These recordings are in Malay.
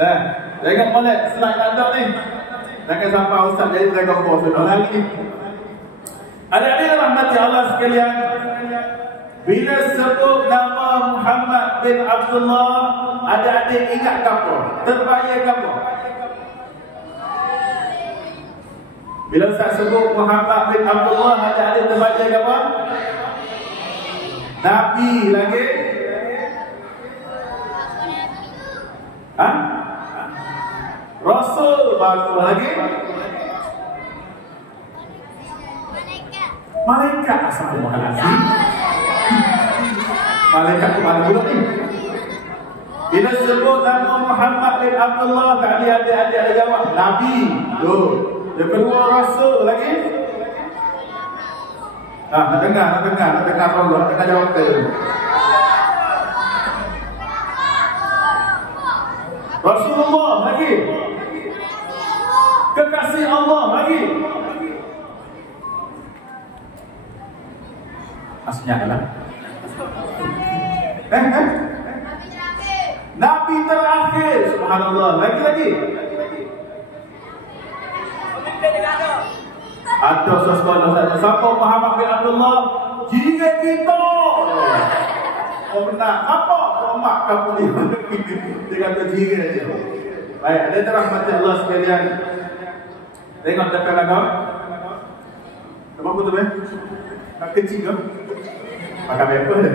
Dah, jangan molek slide ada ni. Jangan sampai ustaz jadi dragon ball sudah lagi ni. Adik-adik rahmati Allah sekalian, bila sebut nama Muhammad bin Abdullah, adik-adik ingat apa? Terbayang apa? Bila saya sebut Muhammad bin Abdullah, adik-adik terbayang apa? Nabi lagi? Ha? Rasul baru lagi? Malaikat. Assalamualaikum. Malaikat ke mana pula ni? Bila sebut nama Muhammad bin Abdullah, tadi adik-adik ada jawab Nabi. Tuh. Yang kedua Rasul lagi? Nak dengar dulu, nak dengar jawab tu. Rasulullah lagi? Kekasih Allah lagi? Asnya adalah Nabi terakhir. Subhanallah. Lagi. Ada seseorang saja. Siapa Muhammad bin Abdullah? Jiran kita. Oh benar. Apa? Mak kamu ni. Dia kata jiran je. Baik. Ada terahmati Allah sekalian. Tengok depan belakang. Apa tu ben? Nak kecil ke? Makan apa dia?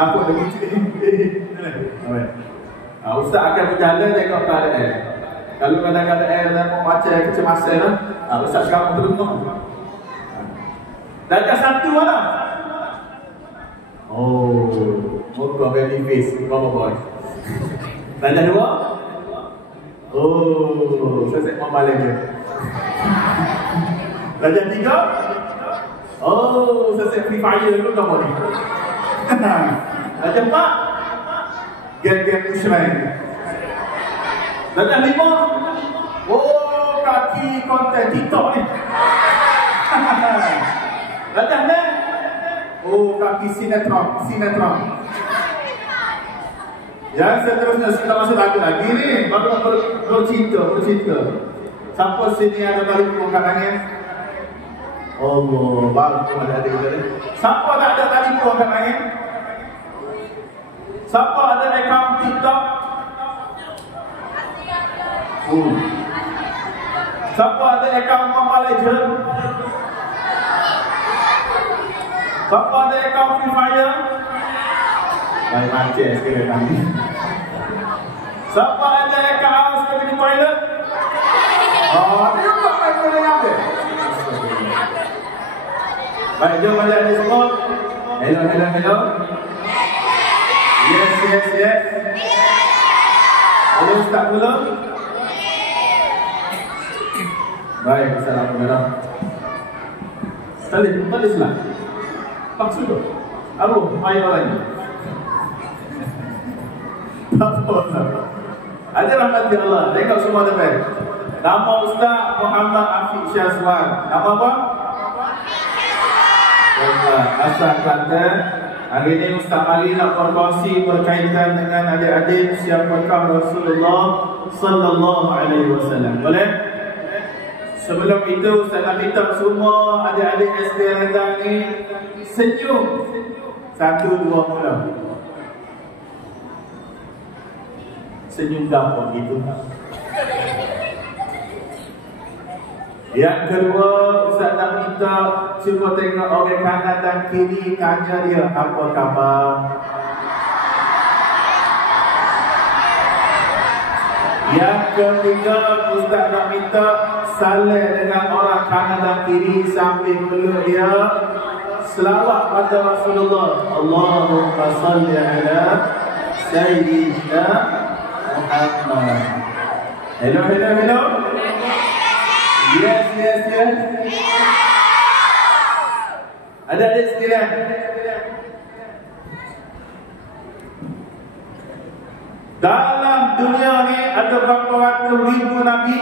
Apa dia kecil ni? Ustaz akan berjalan tengok keadaan. Kalau kadang-kadang nak baca kecemasan lah, Ustaz sekarang tu tengok. Darjah satu mana? Oh, muka baby face, Baba boy. Darjah dua? Oh, saya membalik dia. Darjah tiga? Oh, saya Free Fire dulu kamu ni. Darjah empat? Game Muslim. Darjah lima? Oh, kaki konten TikTok ni. Darjah enam? Oh, kaki sinetron. Yang seterusnya kita masih lagi ni. Baru bercinta. Siapa sini ada tali punggung kanannya? Allah, baru ada kita ni. Siapa tak ada tali punggung kanannya? Siapa ada akaun TikTok? Siapa ada akaun Mobile Legend? Siapa ada akaun Free Fire? Baik macam sekali tadi. Siapa ada akaun seperti di toilet? Oh, dia tak main toilet apa? Baik, jom balik ni semua. Hello. Yes. Boleh start dulu? Baik, assalamualaikum. Tulislah. Maksud tu? Apa? Ayo lagi. Ada rahmat Allah. Tengok semua depan. Nama Ustaz Muhammad Afiq Syazwan. Nama apa? Asal Kelantan. Hari ini Ustaz Ali nak berkongsi berkaitan dengan adik-adik siapakah Rasulullah sallallahu alaihi wasallam. Boleh? Sebelum itu Ustaz nak minta semua adik-adik SD rendah ni senyum. 1, 2 mula. Senyum gapo gitu. Yang kedua, Ustaz nak minta cuba tengok orang kanan dan kiri, tanya dia apa khabar. Yang ketiga, Ustaz nak minta salam dengan orang kanan dan kiri sambil meluk dia selawat pada Rasulullah. Allahumma salli ala Sayyidina Muhammad. Hello. Yes. Ada adik sekalian. Dalam dunia ni ada berapa ratus ribu Nabi?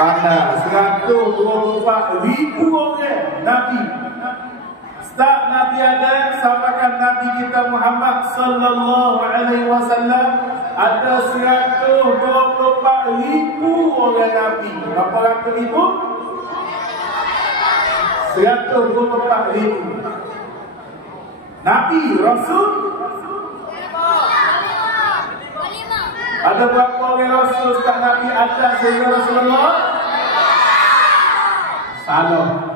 Pada 124 ribu orang Nabi. start Nabi Adam sampaikan Nabi kita Muhammad sallallahu alaihi wasallam ada 124,000 orang Nabi. Berapa ratus ribu? 124,000 Nabi, Rasul. Ada berapa orang Rasul sekat Nabi ada sehingga Rasulullah? Salah.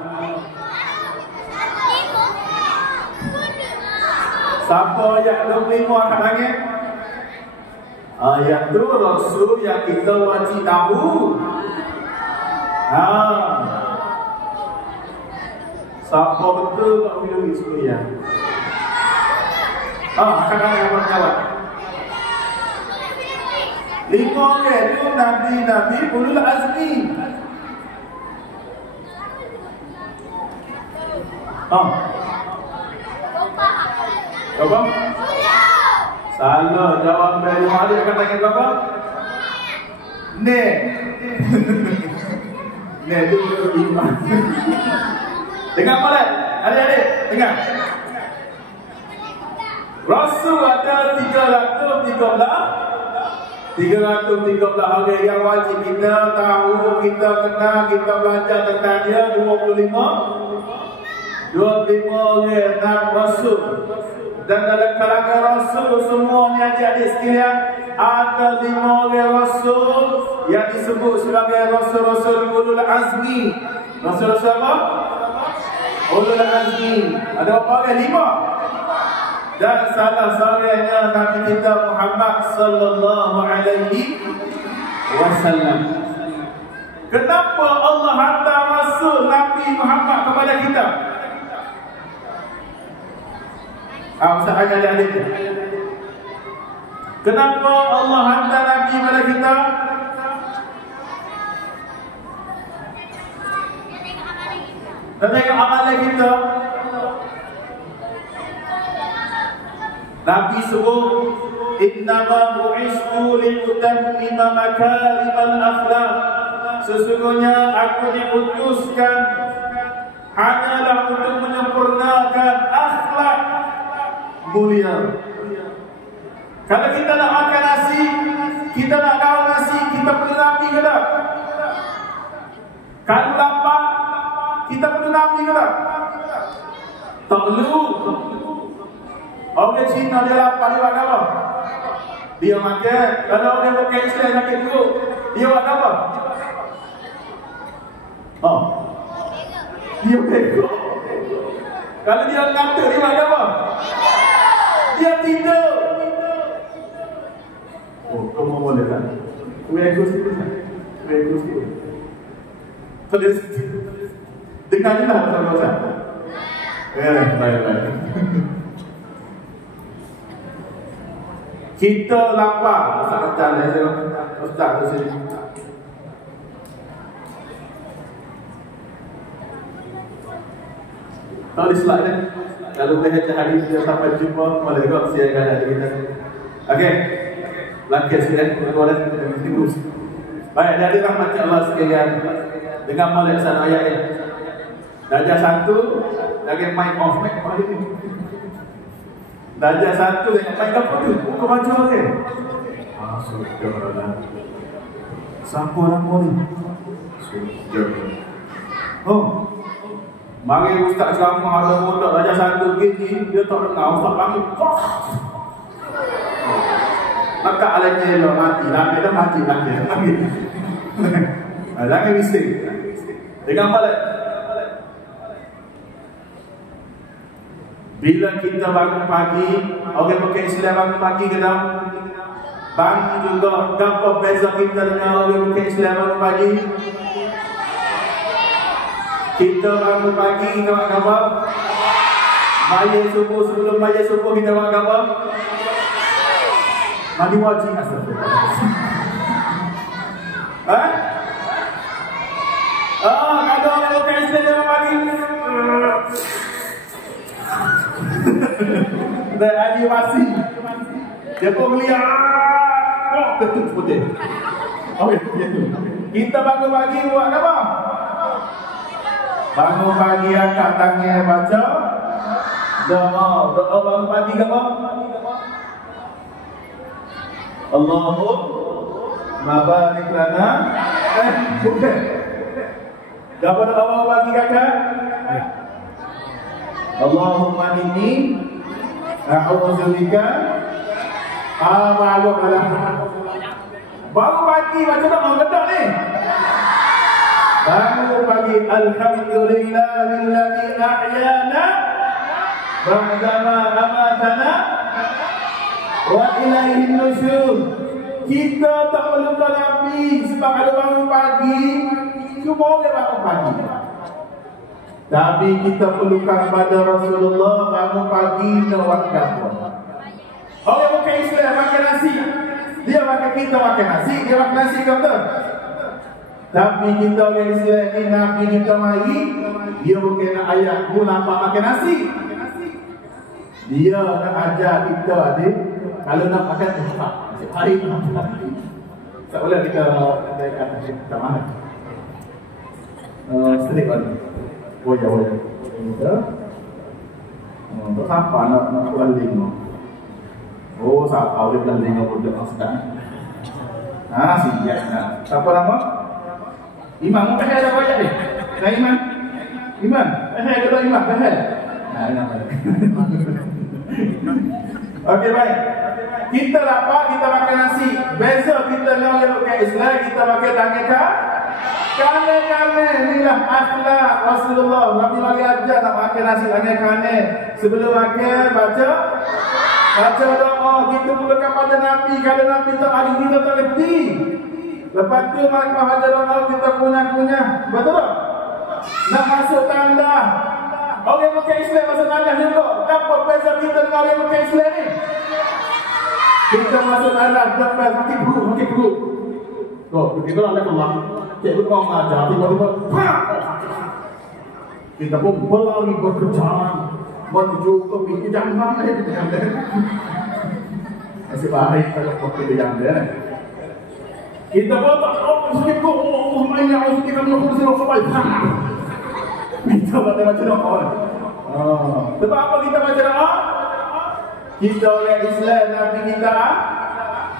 Siapa ayat 25 akan langit? Ayat tu Rasul yang kita wajib tahu. Siapa betul tak boleh sekalian? Akan yang berjawab. 5 orang itu Nabi-Nabi ulul azmi. Berapa? Salah jawab dari mana akan tanya berapa? Ni tu iman. Dengar boleh? Adik-adik, dengar. Rasul ada 313 orang yang wajib kita tahu, kita kenal, kita belajar tentang dia. 25 orang Rasul. Dan dalam kalangan Rasul semuanya adik-adik sekalian ada 5 orang Rasul yang disebut sebagai Rasul-Rasul ulul azmi. Rasul-Rasul apa? Ulul azmi. Ada berapa orang? 5. Dan salah seorangnya Nabi kita Muhammad sallallahu alaihi wasallam. Kenapa Allah hantar Rasul Nabi Muhammad kepada kita? Ustaz adik-adik. Kenapa Allah hantar Nabi kepada kita? Dan tengok amalan kita. Nabi suruh innama bu'istu li'utammima makarimal akhlaq. Sesungguhnya aku diutuskan hanyalah untuk menyempurnakan akhlak mulia. Kalau kita nak makan nasi, kita nak kawal nasi, kita perlu Nabi ke tak? Kalau lapar, kita perlu Nabi ke tak? Tak perlu. Orang Cina dia lapar, dia buat apa? Dia makan. Kalau orang bukan Islam sakit perut, dia buat apa? Dia bego. Kalau dia ngantuk, dia buat apa? Dia tidur. Kamu boleh kan? Kau ego sikit kan? Kau ego sikit. Dengar je lah kalau Ustaz. Baik. Kita lapar. Ustaz kata Ustaz tu sini. Kalau di slide ni, kalau boleh hari dia sampai jumpa, boleh juga siapkan ada kita. Okey. Langkah sikit boleh terus. Baik, dari rahmat Allah sekalian. Dengan molek sana ayat ni. Darjah 1 lagi mic off mic ni. Darjah 1 dengan mic apa tu? Buka baju okey. Sudahlah. Siapa nama ni? Sudah. Mari ustaz ceramah ada muda darjah 1 gini, dia tak dengar ustaz panggil. Maka alanya lo mati, lagi dah mati. Jangan bising. Dengan balik. Bila kita bangun pagi, orang bukan Islam bangun pagi ke tak? Bangun juga, apa beza kita dengan orang bukan Islam bangun pagi? Kita bangun pagi, kita buat apa? Maya subuh, sebelum maya subuh kita buat apa? Mandi wajib kalau orang bukan Islam bangun pagi dan animasi dia pun melihat ketuk putih. Kita bangun pagi buat apa? Bangun pagi angkat tangan baca Doa bangun pagi ke apa? Allahumma barik lana. Bukan. Apa doa bangun pagi kakak? Allahumma inni a'udzubika baru pagi macam nak mengedak ni. Baru pagi alhamdulillahilladzi ahyana ba'dama amatana wa ilaihin nusyur. Kita tak perlukan Nabi sebab kalau bangun pagi semua orang bangun pagi. Tapi kita perlukan pada Rasulullah bangun pagi dan waktu apa. Orang bukan Islam makan nasi. Dia makan, kita makan nasi, dia makan nasi ke betul? Tapi kita orang Islam ni Nabi kita mari, dia bukan nak ayat mu nampak makan nasi. Dia nak ajar kita adik, kalau nak makan tak. Hari tak boleh kita tak makan. Sedih kan? Boleh. Kita siapa nak pulang lima? Oh, siapa boleh pulang lima budak sedang? Siap nak. Siapa nama? Imam, apa ada banyak ni? Dah Imam, kata Imam, nama. Okey baik. Kita lapar, kita makan nasi. Besok kita nak bukan Islam, kita makan tangan kanan. Inilah akhlak Rasulullah. Nabi bagi ajar nak makan nasi tangan kanan. Sebelum makan baca doa. Kita mulakan pada Nabi. Kalau Nabi tak ada, kita tak lebih. Lepas tu mari baca doa, kita kunyah. Betul tak? Nak masuk tanda. Orang bukan Islam masuk tanda juga. Apa beza kita dengan orang bukan Islam ni? Kita masuk tanda, kita makin buruk. Begitu lah Allah. Cikgu kau mengajar, tiba-tiba kita pun berlari berkejaran menuju ke pintu jangan. Masih baik kalau kau jangan. Kita pun tak tahu sikit mainnya kita menunggu sini sampai. Kita baca doa. Sebab apa kita baca doa? Kita orang Islam, Nabi kita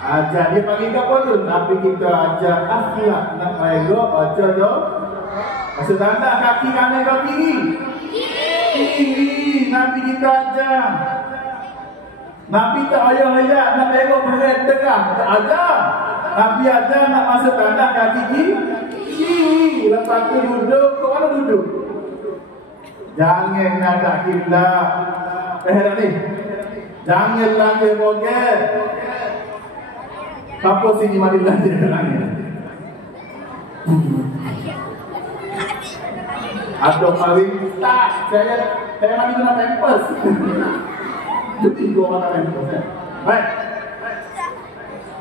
ajar dia bagi kita apa tu? Nabi kita ajar akhlak nak baik baca doa. Maksud tanda kaki kanan ke kiri? Kiri. Nabi kita ajar. Nabi tak ayat-ayat nak tengok berat tegak. Tak ajar. Nabi ajar nak masuk tanda kaki kiri. Lepas tu duduk. Ke mana duduk? Jangan nak kiblat. Ni. Jangan langgar moget. Siapa sini mari langgar langgar? Ada paling tak. Saya mandi guna pampers. Jadi gua mana pampers. Baik.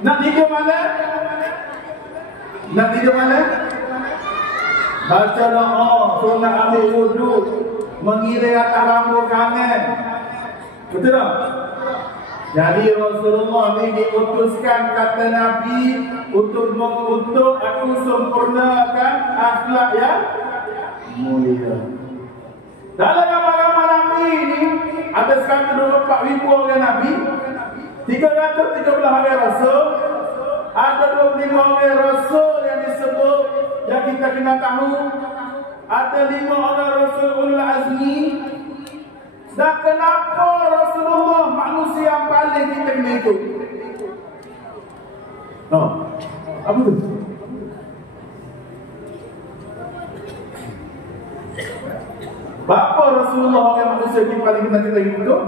Nak tidur mana? Baca doa, sunat ambil wuduk, mengiring atas rambut kanan. Betul tak? Jadi Rasulullah ni diutuskan kata Nabi untuk aku sempurnakan akhlak yang mulia. Dalam nama-nama Nabi ni ada sekarang 24,000 orang Nabi, 313 orang Rasul, ada 25 orang Rasul yang disebut yang kita kena tahu, ada 5 orang Rasul ulul azmi. Dan kenapa Rasulullah manusia yang paling kita kena ikut? Apa tu? Bapa Rasulullah yang manusia yang paling kita ikut?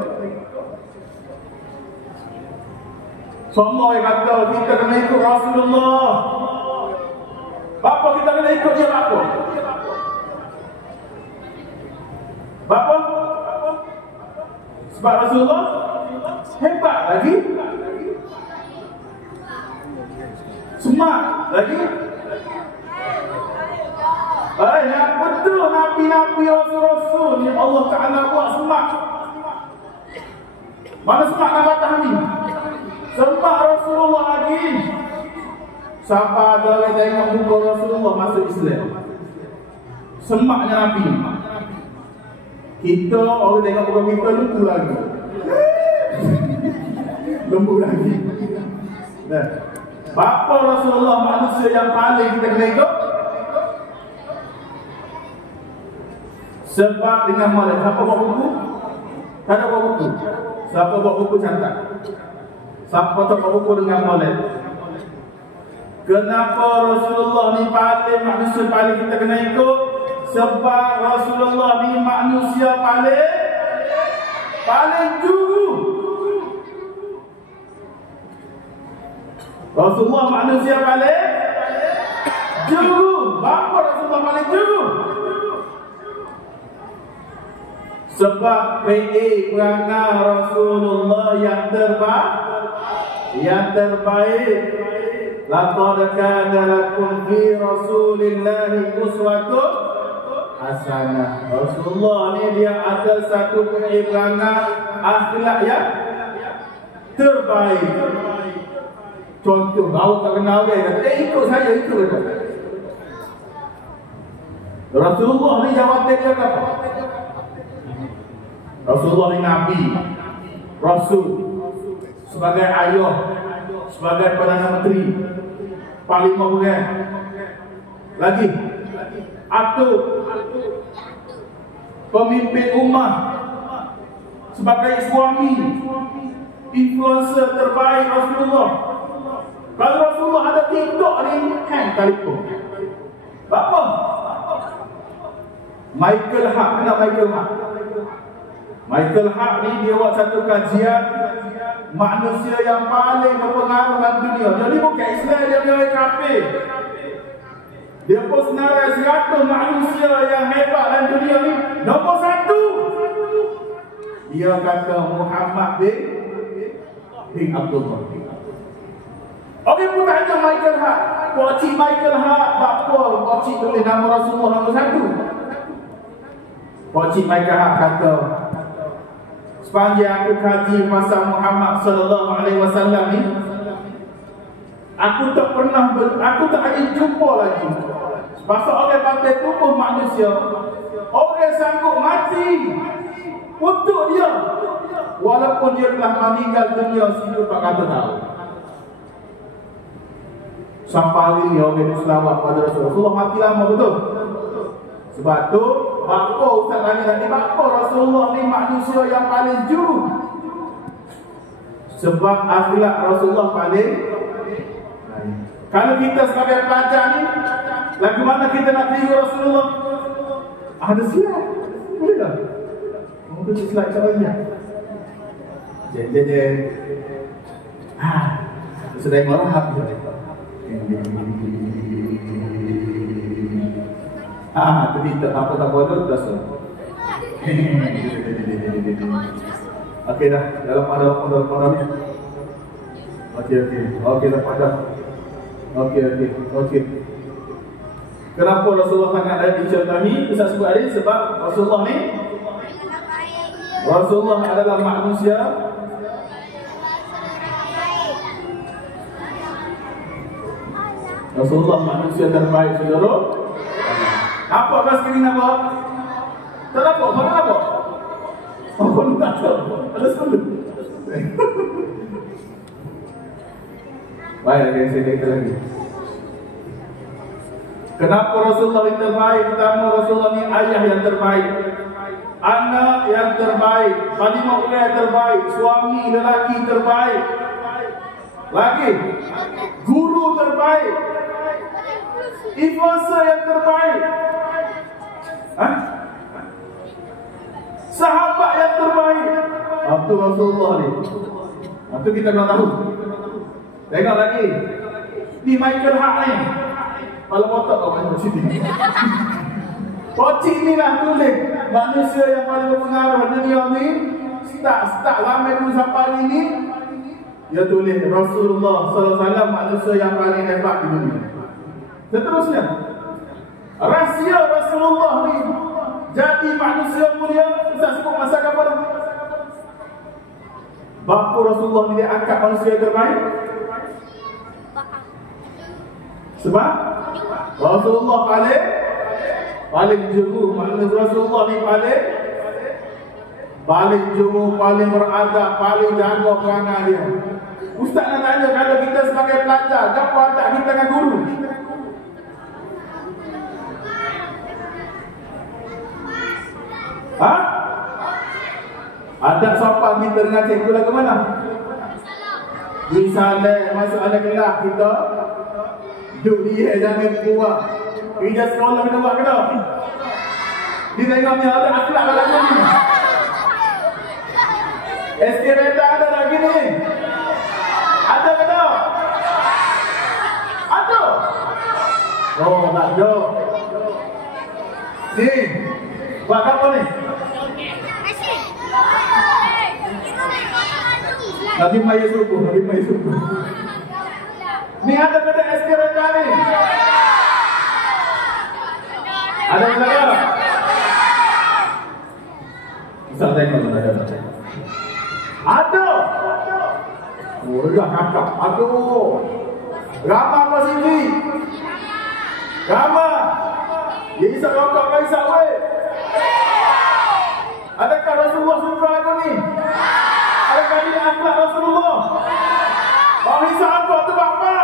Semua yang kata kita kena ikut Rasulullah. Bapa kita kena ikut dia bapa. Bapa? Sebab Rasulullah hebat lagi, smart lagi. Yang betul Nabi-Nabi Rasul-Rasul yang Allah Ta'ala buat smart. Mana smart nak kata ni? Smart Rasulullah lagi. Siapa ada orang tengok muka Rasulullah masuk Islam? Smartnya Nabi. Kita orang tengok bukan kita lembu lagi. Lembu lagi. Nah, bapa Rasulullah manusia yang paling kita kena ikut. Sebab dengan mana? Siapa buat buku? Tak ada buat buku. Siapa buat buku cantik? Siapa tak buat buku dengan mana? Kenapa Rasulullah ni paling manusia paling kita kena ikut? Sebab Rasulullah ni manusia paling juru. Rasulullah manusia paling juru. Bapa Rasulullah paling juru. Sebab PA perangai Rasulullah yang terbaik. Laqad kana lakum fi Rasulillahi uswatun hasanah. Rasulullah ni dia ada satu perangai akhlak yang terbaik. Contoh, awak tak kenal dia kata, ikut saya, ikut. Rasulullah ni jawatan dia apa? Rasulullah ni Nabi, Rasul, sebagai ayah, sebagai Perdana Menteri, Parlimen bukan? Lagi, atuk, pemimpin ummah, sebagai suami, influencer terbaik Rasulullah. Kalau Rasulullah ada TikTok ni, hang telefon. Apa? Michael Hart, kenapa Michael Hart? Michael Hart ni dia buat satu kajian manusia yang paling berpengaruh dalam dunia. Dia ni bukan Islam, dia orang kafir. Dia pun senarai 100 manusia yang hebat dalam dunia ni. Nombor 1 dia kata Muhammad bin Abdullah. Okey, pun tanya Michael Hart. Pocik Michael Hart, apa pocik tulis nama Rasulullah nombor 1? Pocik Michael Hart kata, sepanjang aku kaji pasal Muhammad sallallahu alaihi wasallam ni, aku tak ada jumpa lagi pasal orang pakai tubuh manusia, orang sanggup mati untuk dia walaupun dia telah meninggal dunia 1400 tahun. Sampai dia orang selawat pada Rasulullah mati lama betul. Sebab tu bapa Ustaz tanya tadi, bapa Rasulullah ni manusia yang paling juru. Sebab akhlak Rasulullah paling. Kalau kita sebagai pelajar ni, lagu mana kita nak tiru Rasulullah? Ada siap. Boleh tak? Mungkin slide caranya. Jadi sedang orang habis. Tadi apa tak boleh dah so. Okey dah, dalam pada ni. Okey dah pada. Okey. Kenapa Rasulullah sangat ada dicontohi? Kita sebut tadi sebab Rasulullah ni Rasulullah adalah manusia terbaik seluruh. Apa kat sini nama? Tak apa, mana apa? Apa lu tak tahu? Ada sebelum. Baik, saya kata lagi. Kenapa Rasulullah yang terbaik? Pertama, Rasulullah ni ayah yang terbaik, anak yang terbaik, palimah yang terbaik, suami lelaki terbaik, lagi guru terbaik, influencer yang terbaik, sahabat yang terbaik. Itu Rasulullah ni. Itu kita nak tahu. Tengok lagi. Ni Michael Hart ni. Kalau otak kau macam sini. Pocik ni lah tulis manusia yang paling berpengaruh dunia ni. Start lama dulu sampai hari ni. Dia tulis Rasulullah SAW manusia yang paling hebat di dunia. Seterusnya, rahsia Rasulullah ni jadi manusia mulia. Kita sebut masa kapan? Bapa Rasulullah ni dia angkat manusia terbaik. Sebab Rasulullah paling juru, maknanya Rasulullah ni paling paling jujur, paling beradab, paling jaga perangai dia. Ustaz nak tanya, kalau kita sebagai pelajar, apa adab kita dengan guru? Ha? Adab sopan kita dengan cikgu lagu mana? Misalnya masuk ada kelas kita duduk dia jangan keluar. Kita sekolah kita buat ke tak? Dia tengoknya ada akhlak lagu ni. SK Reda ada lagi ni. Ada ke tak? Ada. Oh tak ada. Ni buat apa ni? Nabi Maya subuh, Nabi Maya subuh. Ni ada kata SK Reda ni. Ada ke tak? Ustaz tengok ada. Ada. Oh, dah kakak. Aduh. Ramah apa sini? Ramah. Dia isap rokok ke isap weh? Adakah Rasulullah suka aku ni? Adakah ini akhlak Rasulullah? Bahawa isap rokok tu apa?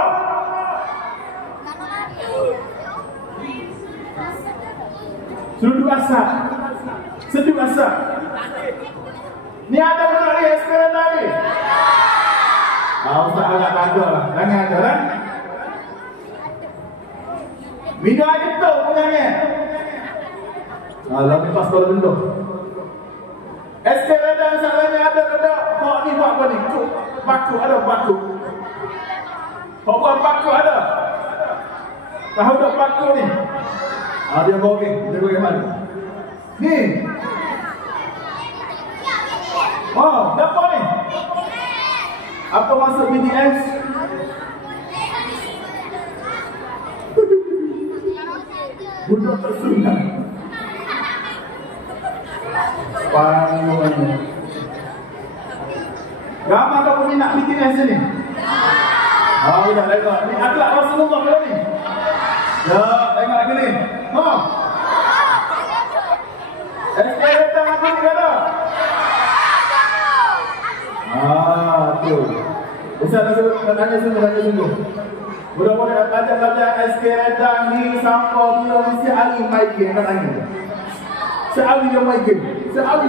Seduh asap. Seduh asap. Ni ada ke tak ni SK tadi? Ustaz agak tak ada lah. Jangan ada lah. Minum air ketuk punya ni. Lalu lepas kalau bentuk. SK dan salahnya ada ke tak? Kok ni buat apa ni? Baku ada baku. Kok buat baku ada? Tahu tak baku ni? Dia gogeng. Dia gogeng mana? Ni. Oh, apa ni? Apa maksud BTS? Budak tersunat. Panggungnya. Ramai kau peminat BTS ni? Oh, dah tengok. Ni akhlak Rasulullah ke ni? Ya, tengok lagi ni. Oh. SK datang apa ni kata? Tu. Ustaz nak tanya sungguh. Budak-budak pelajar-pelajar SK Redang ni sampai dia mesti hari main game nak tanya. Sehari dia main game. Sehari.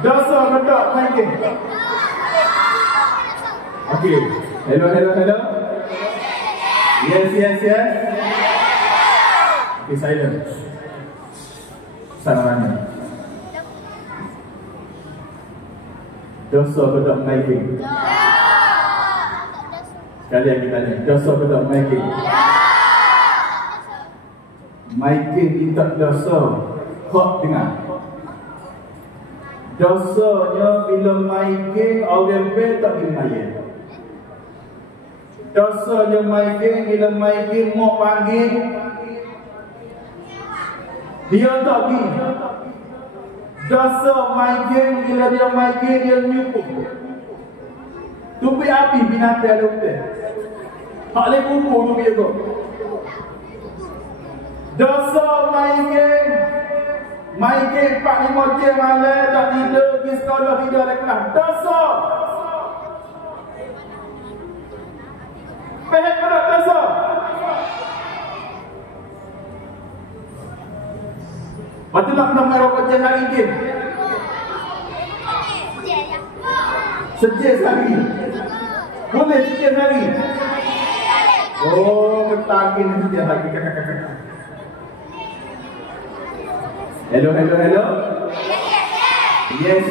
Dosa betul main game. Okey. Hello. Yes. Okay, silent. Sananya. Dosa betul main game. Sekali lagi tanya. Dosa betul main game. Main game kita dosa. Kok dengar. Dosanya bila main game orang ben tak dimain. Dosanya main game bila main game mau panggil dia tak pergi. Dosa main game bila dia main game dia nipu. Tupi api binatang ada betul. Tak boleh kumpul tu dia tu. Dosa main game 4-5 jam malam tak tidur, pergi sekolah tidur ada kelas. Dosa. Faham tak dosa? Lepas tu nak merokok je hari game. Sejak hari. Boleh sejak hari. Oh, ketagih sejak hari. Hello. Yes.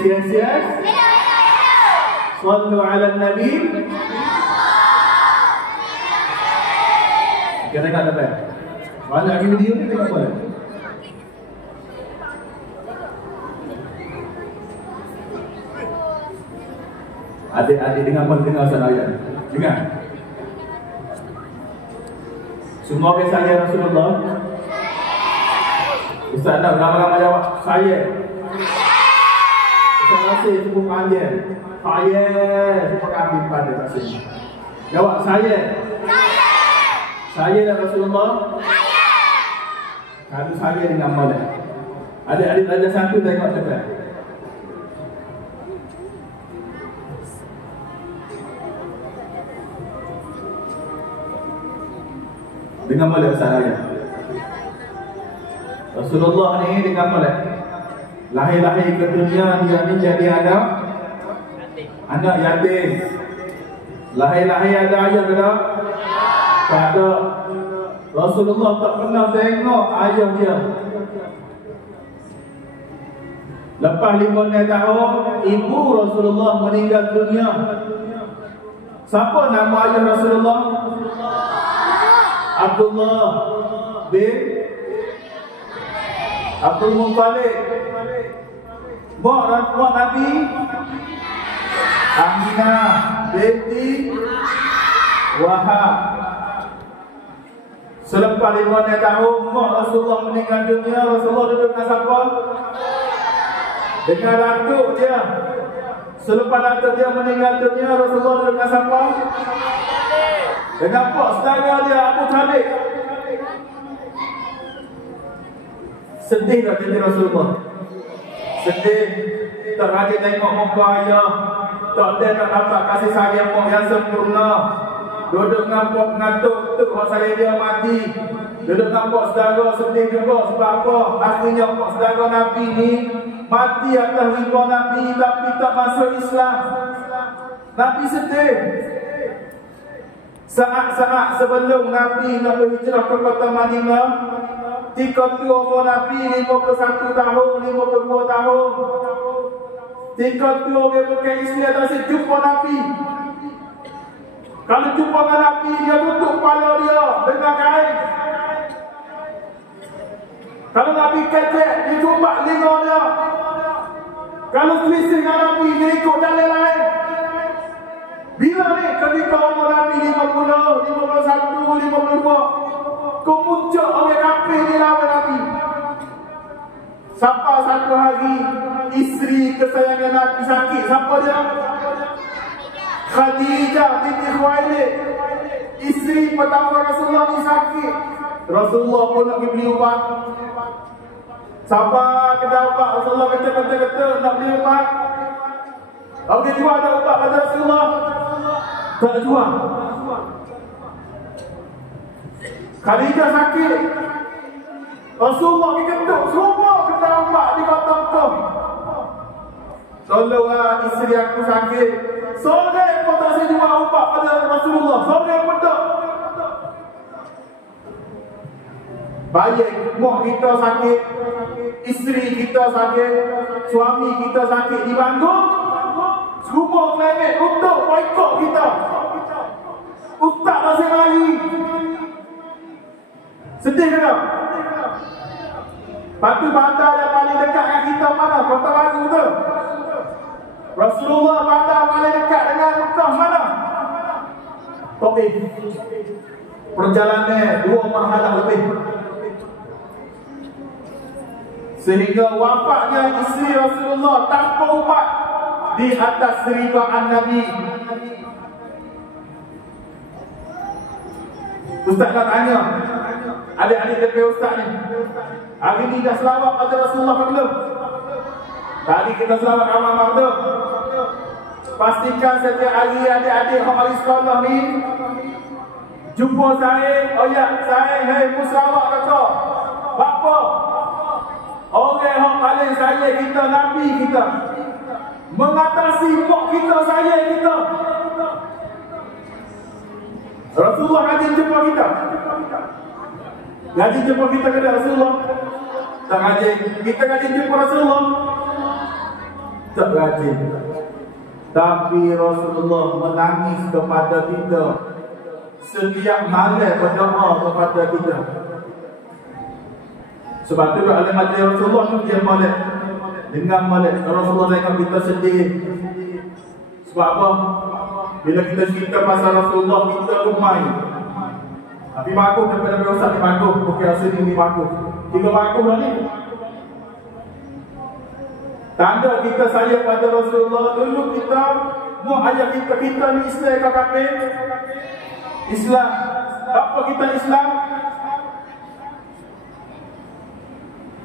Sallu ala Nabi. Kita tengok apa? Mana lagi video ni tengok apa? Adik-adik dengar Ustaz ayat. Dengar. Semua ke saya Rasulullah. Ustaz nak ramai-ramai jawab. Saya. Ustaz Nasir sebut panggil. Saya. Sebut ambil pada tak sini. Jawab saya. Saya dan Rasulullah. Satu saya dengan molek. Adik-adik ada satu tengok depan. Dengan molek saya. Rasulullah ni dengan molek. Lahir-lahir ke dunia dia ni jadi anak yatim. Lahir-lahir ada ayah ke tak? Tak ada. Rasulullah tak pernah tengok ayah dia. Lepas 5 tahun, ibu Rasulullah meninggal dunia. Siapa nama ayah Rasulullah? Abdullah bin Abdul Muttalib. Mak Nabi Aminah binti Wahab. Selepas 5 tahun mak Rasulullah meninggal dunia, Rasulullah duduk dengan siapa? Dengan datuk dia. Selepas datuk dia meninggal dunia, Rasulullah duduk dengan siapa? Dengan pak saudara dia, Abu Talib. Sedih tak jadi Rasulullah? Sedih. Tak rajin tengok muka ayah. Tak ada nak dapat kasih sayang mak yang sempurna. Duduk dengan pak pengatuk tu kalau saya dia mati. Duduk dengan pak saudara sedih juga. Sebab apa? Akhirnya pak saudara Nabi ni mati atas riba Nabi tapi tak masuk Islam. Nabi sedih. Saat-saat sebelum Nabi nak berhijrah ke kota Madinah, ketika tu umur Nabi 51 tahun, 52 tahun. Ketika tu orang bukan Islam tak asyik jumpa Nabi. Kalau jumpa dengan Nabi, dia tutup kepala dia dengan kain. Kalau Nabi kecek, dia tumbak telinga dia. Kalau selisih dengan Nabi, dia ikut dalil lain. Bila ni ketika umur Nabi 50, 51, 52, kemuncak orang kafir ni lawan Nabi. Sampai satu hari isteri kesayangan Nabi sakit. Siapa dia? Khadijah binti Khuwailid. Isteri pertama Rasulullah ni sakit. Rasulullah pun nak pergi beli ubat. Sabar kedai ubat. Rasulullah kata nak beli ubat. Kalau dia jual ada ubat pada Rasulullah, tak jual. Khadijah sakit. Rasulullah pergi ketuk semua kedai ubat di kota Mekah. Tolonglah isteri aku sakit. Sore pun tak saya jual ubat pada Rasulullah. Sore pun tak. Baik mak kita sakit, isteri kita sakit, suami kita sakit di Bandung, semua klinik untuk boikot kita. Ustaz masih lari. Sedih ke tak? Batu bandar yang paling dekat dengan kita mana? Kota Baru tu. Rasulullah bandar paling dekat dengan Mekah mana? Taif. Perjalanan 2 marhalah lebih. Sehingga wafatnya isteri Rasulullah tanpa ubat di atas ridaan Nabi. Ustaz nak tanya, adik-adik dekat Ustaz ni, hari ni dah selawat pada Rasulullah ke belum? Tadi kita selawat awal maghrib. Pastikan setiap hari adik-adik hari sekolah ni jumpa saya, ayah saya, hei musrawak kata, bapa, orang yang paling sayang kita, Nabi kita, mengatasi mak kita, sayang kita. Rasulullah rajin jumpa kita. Rajin jumpa kita ke Rasulullah? Tak rajin. Kita rajin jumpa Rasulullah? Tak rajin. Tapi Rasulullah menangis kepada kita setiap malam berdoa kepada kita. Sebab tu dalam hati Rasulullah tu dia molek. Dengan molek Rasulullah tengok kita sedih. Sebab apa? Bila kita cerita pasal Rasulullah, kita rumai. Tapi bagus daripada Ustaz ni bagus. Okey, asal ni bagus. 3 bagus dah ni. Tanda kita sayang pada Rasulullah. Dulu kita, mau ayah kita ni Islam ke kafir? Islam. Apa kita Islam?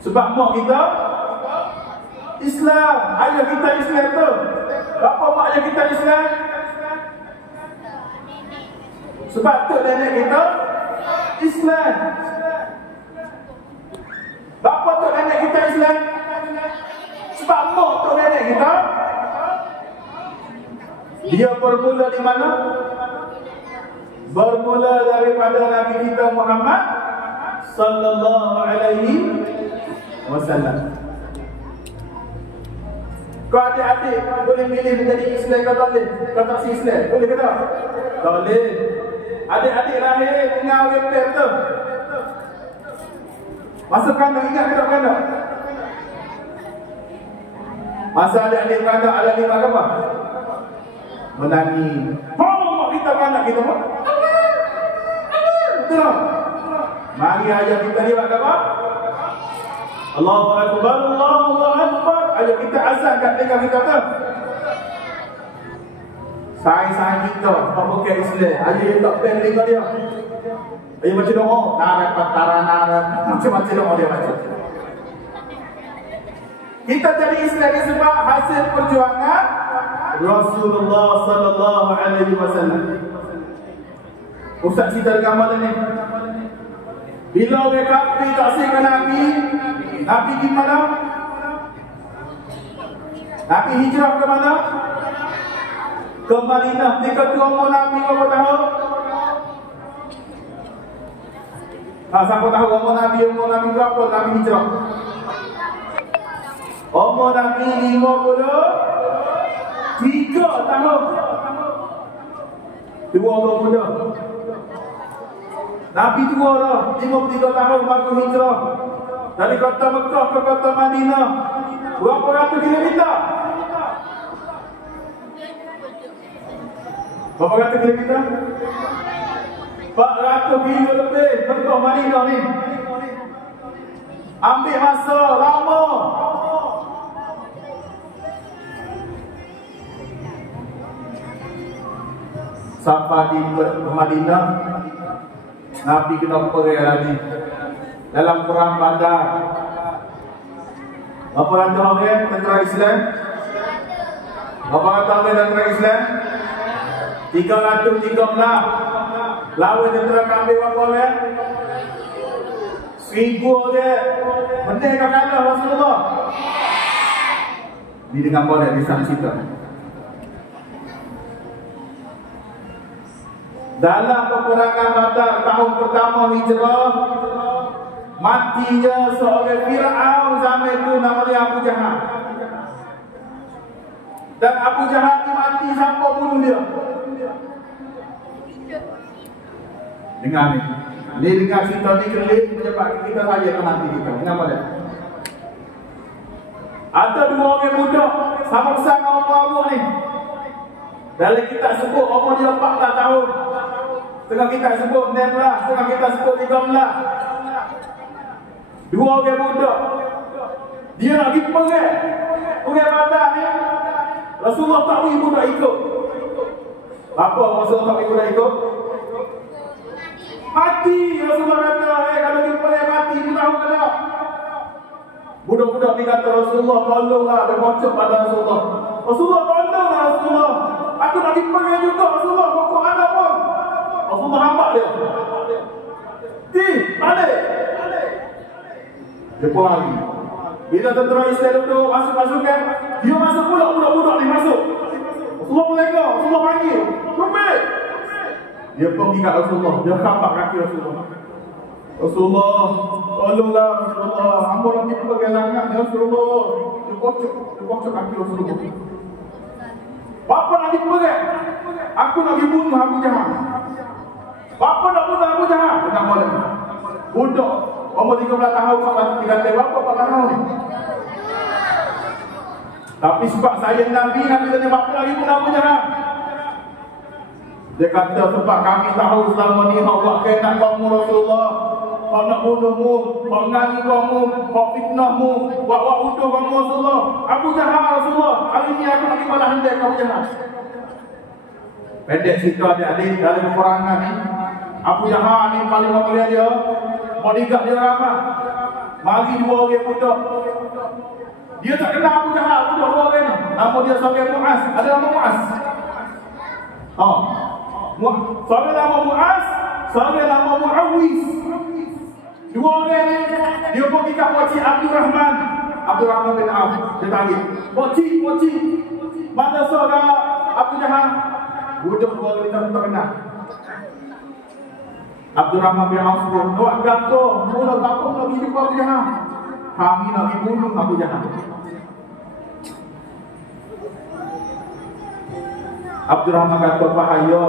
Sebab mak kita Islam, ayah kita Islam tu. Bapa mak ayah kita Islam. Sebab tu nenek kita Islam. Bapa tu nenek kita Islam. Sebab mak tu nenek kita. Dia bermula di mana? Bermula daripada Nabi kita Muhammad sallallahu alaihi wasallam. Kau adik-adik boleh pilih menjadi Islam kau tak boleh? Kau tak si Islam? Boleh ke tak? Tak boleh. Adik-adik lahir dengan orang pep tu. Masa kandang ingat ke tak kandang? Masa adik-adik kandang ada 5 apa? Menangis. Mak kita kandang kita pun. Betul tak? Mari ayah kita ni buat apa? Allahu Akbar, Allahu Akbar. Ayah kita azan kat telinga kita tu. Sayang-sayang kita, apa bukan Islam. Ayah dia tak pen telinga dia. Ayah baca doa. Narat patara narat. Macam-macam doa dia baca. Kita jadi Islam ni sebab hasil perjuangan Rasulullah sallallahu alaihi wasallam. Ustaz cerita dengan mana ni? Bila orang kafir tak sihkan Nabi, Nabi di mana? Nabi hijrah ke mana? Ke Madinah. Ketika umur Nabi berapa tahun? Siapa tahu umur Nabi berapa Nabi hijrah? Umur Nabi 53 tahun. Dua orang muda. Nabi tua dah 53 tahun baru hijrah. Dari kota Mekah ke kota Madinah. Berapa ratus kilometer? Berapa ratus kilometer? 400 kilo lebih Mekah Madinah ni. Ambil masa lama. Sampai di Madinah, Nabi kita pergi lagi dalam perang Badar. Berapa ratus orang tentera Islam? Berapa ratus orang tentera Islam? 313. Lawan tentera kambing berapa orang? 1000 orang. Menang ke kalah Rasulullah? Ni dengan boleh disaksikan. Dalam peperangan Badar tahun pertama hijrah, matinya seorang Fir'aun zaman itu namanya Abu Jahal. Dan Abu Jahal ni mati siapa bunuh dia? Dengar ni. Ni dengar cerita ni kelip menyebabkan kita saja ke mati kita. Kenapa dia? Ada 2 orang muda sama-sama umur ni. Dalam kita sebut umur dia 14 tahun. Tengah kita sebut 16, tengah kita sebut 13. 2 orang muda. Dia nak pergi perang. Perang Badar ni. Rasulullah tak boleh budak ikut. Apa Rasulullah tak boleh budak ikut? Mati. Rasulullah kata, kalau pergi perang mati, you tahu ke tak? Budak-budak ni kata Rasulullah, tolonglah. Dia bocok pada Rasulullah. Rasulullah, tolonglah Rasulullah. Aku nak pergi perang juga Rasulullah. Pokok ada pun. Rasulullah nampak dia. Balik. Dia pun lagi. Bila tentera Islam duduk masuk pasukan, dia masuk pula budak-budak ni masuk. Rasulullah melengok, Rasulullah panggil. Kumpul. Dia pergi kat Rasulullah, dia kampak kaki Rasulullah. Rasulullah, tolonglah Rasulullah. Hamba nak pergi pergelangan ya Rasulullah. Dia bocok kaki Rasulullah. Bapa nak pergi perang. Aku nak pergi bunuh Abu Jahal. Bapa nak bunuh Abu Jahal. Dia tak boleh. Budak umur 13 tahun kau kata berapa 4 tahun ni. Tapi sebab sayang Nabi tanya bapa lagi pun Abu Jahal. Dia kata sebab kami tahu selama ni hak buat kena kamu Rasulullah. Kau nak bunuhmu, kau ngani kamu, kau fitnahmu, buat utuh kamu Rasulullah. Abu Jahal Rasulullah. Hari ni aku nak balas hendak kau Jahal. Pendek cerita adik-adik dalam peperangan ni. Abu Jahal ni paling mulia dia. Bodyguard dia ramai. Mari dua orang budak. Dia tak kenal Abu Jahal, budak dua orang ni. Nama dia seorang Muaz. Ada nama Muaz. Seorang nama Muaz, seorang nama Muawis. Dua orang ni, dia pergi kat Wajib Abdul Rahman bin Auf. Dia tanya, Wajib, mana seorang Abu Jahal? Budak dua orang ni tak kenal. Abdul Rahman bin Auf pun, awak kata, mula bapa nak pergi jumpa Abu Jahal. Kami nak pergi bunuh Abu Jahal. Abdul Rahman kata, bahaya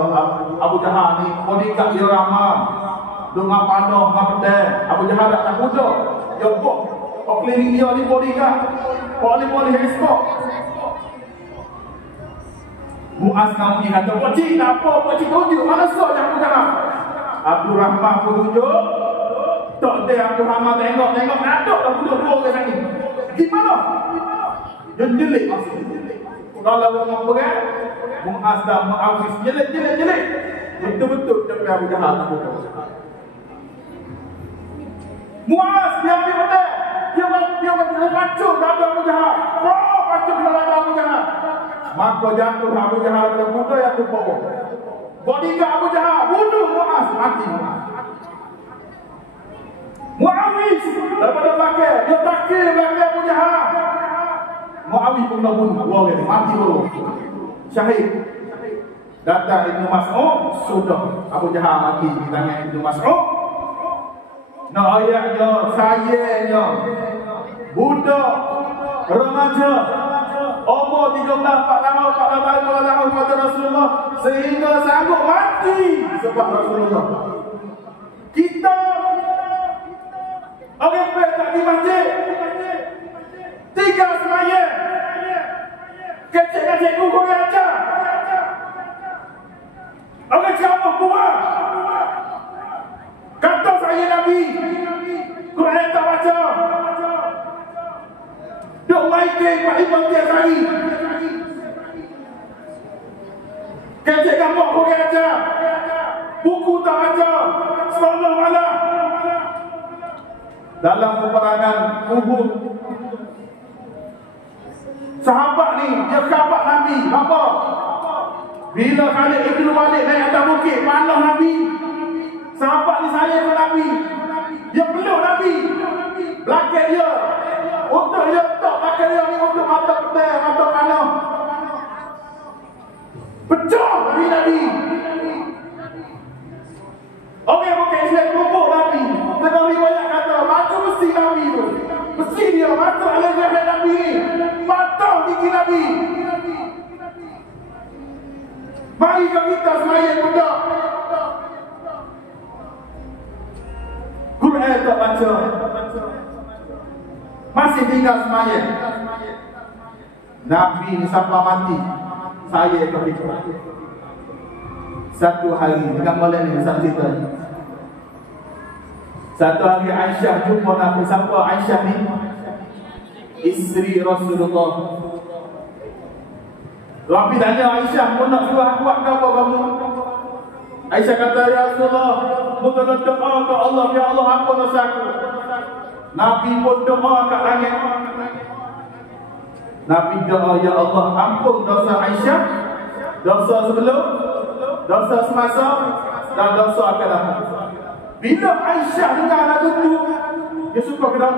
Abu Jahal ni, bodyguard dia ramah. Dengan panah, dengan pedang. Abu Jahal tak muda. Dia buat keliling dia ni bodyguard. Boleh escort. Muaz kami kata, Pakcik tak apa, Pakcik tunjuk. Mana sok yang Abu Jahal? Abdul Rahman pun tunjuk. Tak ada Abdul Rahman tengok. Nadok dah budak dua orang ni. Gimana? Dia jelik masih. Kalau orang perang, Muaz dan Muawis jelik. Betul-betul dia Abu Jahal tak buka. Muaz dia ambil pedang. Dia pacuk dada Abu Jahal. Pacuk dada Abu Jahal. Maka jatuh Abu Jahal pada budak yang tumpuk. Bodyguard Abu Jahal bunuh Muaz, mati Muaz. Muawis daripada pakai, dia takir belakang Abu Jahal. Muawis pun nak bunuh, orang mati dulu. Syahid. Datang Ibnu Mas'ud, sudah Abu Jahal mati di tangan Ibnu Mas'ud. Nak ayatnya, sayangnya, budak, remaja, umur 13, 14 tahun pada Rasulullah, sehingga sanggup mati sebab Rasulullah. Kita orang baik tak di masjid, tiga semayang, kecil-kecil kukuh yang ajar, orang ceramah buah, kata saya Nabi, Quran tak baca, duk main game Pak Ibn tiap hari, kecil gambar kukuh ajar, buku tak baca, sekolah malam. Dalam peperangan Uhud, sahabat ni dia khabar Nabi. Apa? Bila Khalid Ibn Walid naik atas bukit panah Nabi, sahabat ni sayang ke Nabi. Dia peluk Nabi, belakang dia untuk dia letak belakang dia ni untuk mata pedang, mata panah. Pecah Nabi. Okey, bukan Islam kubur Nabi. Tengah riwayat kata, mata besi Nabi tu. Besi dia, mata alih-alih Nabi ni. Patah gigi Nabi. Mari kita semayang budak. Quran tak baca. Masih tinggal semayang. Nabi ni sampai mati. Saya kefikir. Satu hari, dekat malam ni besar cerita. Satu hari Aisyah jumpa Nabi. Siapa Aisyah ni? Isteri Rasulullah. Nabi tanya Aisyah, mau nak suruh buat ke apa kamu? Aisyah kata, ya Rasulullah, mau tolong doa ke Allah, ya Allah, apa dosa aku? Nabi pun doa kat langit. Nabi doa, ya Allah, ampun dosa Aisyah, dosa sebelum, dosa semasa, dan dosa akan datang. Bila Aisyah dengar lagu tu, dia suka ke tak?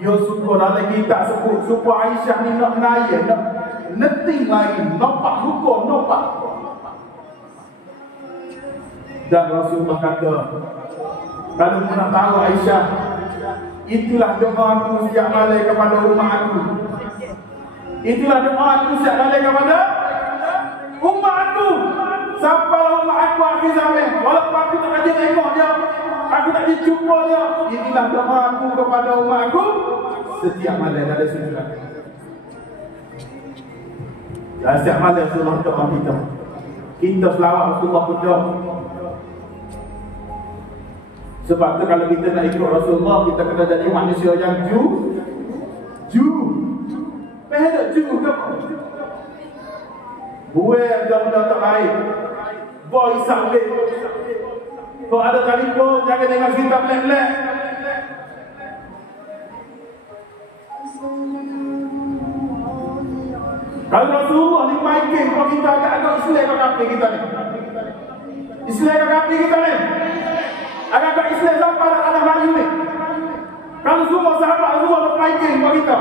Dia suka dalam kitab sebut supaya Aisyah ni nak menaya, nak neting lain, nampak hukum, nampak. Dan Rasulullah kata, kalau mu nak tahu Aisyah, itulah doa aku setiap malam kepada umat aku. Itulah doa aku setiap malam kepada umat aku. Sampai umat aku akhir zaman, walaupun aku tak ada tengok dia, aku tak ada jumpa dia, inilah doa aku kepada umat aku setiap malam ada sunat. Dan setiap malam Rasulullah doa kita. Kita selawat Rasulullah doa. Sebab tu kalau kita nak ikut Rasulullah, kita kena jadi manusia yang ju. Ada ju ke apa? Buat benda tak baik. Boy sabit. Kalau ada telefon, jangan dengar cerita belak-belak. Kalau Rasulullah ni main game, kalau kita agak-agak Islam ke kafir kita ni? Islam ke kafir kita ni? Agak-agak Islam sampai anak Melayu ni. Kalau semua sahabat Rasulullah main game kalau kita,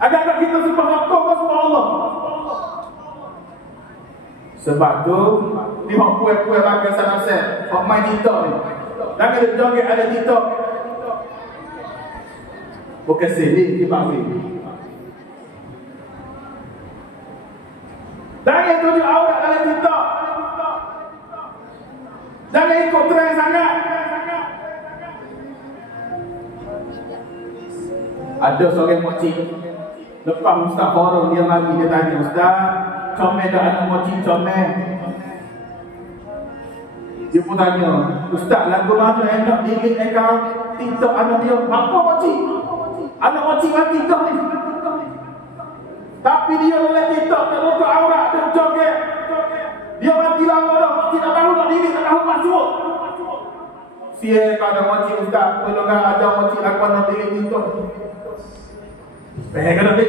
agak-agak kita sembah Allah ke sembah Allah? Sebab tu ni hok puai-puai pakai sanad-sanad hok main TikTok ni. Lagi dia joget ada TikTok. Bukan sini di pagi. Jangan tunjuk aurat dalam TikTok. Jangan ikut trend sangat. Ada seorang mocik, lepas Ustaz forum dia mari dia tanya, Ustaz, comel dah anak mocik comel. Dia pun tanya, Ustaz lagu mana yang nak delete account TikTok anak dia? Apa mocik? Anak mocik mati TikTok ni. Tapi dia dalam TikTok tak tutup aurat, dia joget. Dia mati lama dah, mocik tak tahu nak delete, tak tahu password. Sia kalau mocik Ustaz, kalau tak ada mocik lagu nak delete TikTok. Kena ni.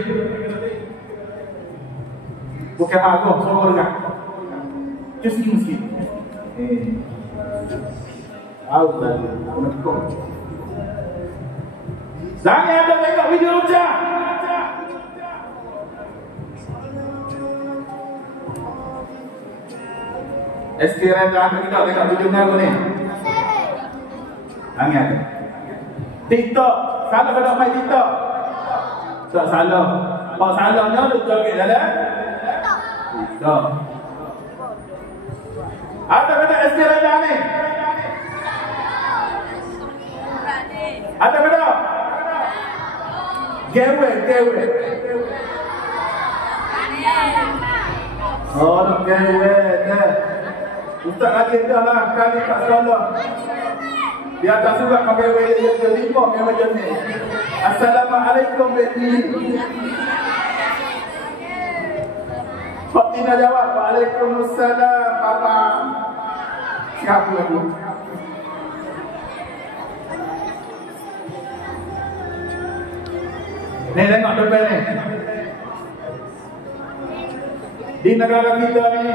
Bukan agak, semua dengar. Just ni sikit. Tahu dah. Jangan ada tengok video lucah. SK Renda kita tengok video ni apa ni? Jangan. TikTok, salah kena main TikTok. Tak salah. Kalau salahnya dia joget dalam TikTok. Ada kata SK Renda ni? Ada kata? Gewe. Oh, nak gewe dah. Ustaz lagi dah lah kali tak salah. Di atas surat pakai gewe yang lima macam ni. Assalamualaikum baby. Fatina jawab, Waalaikumsalam papa. Siapa aku? Ni tengok depan ni. Di negara kita ni,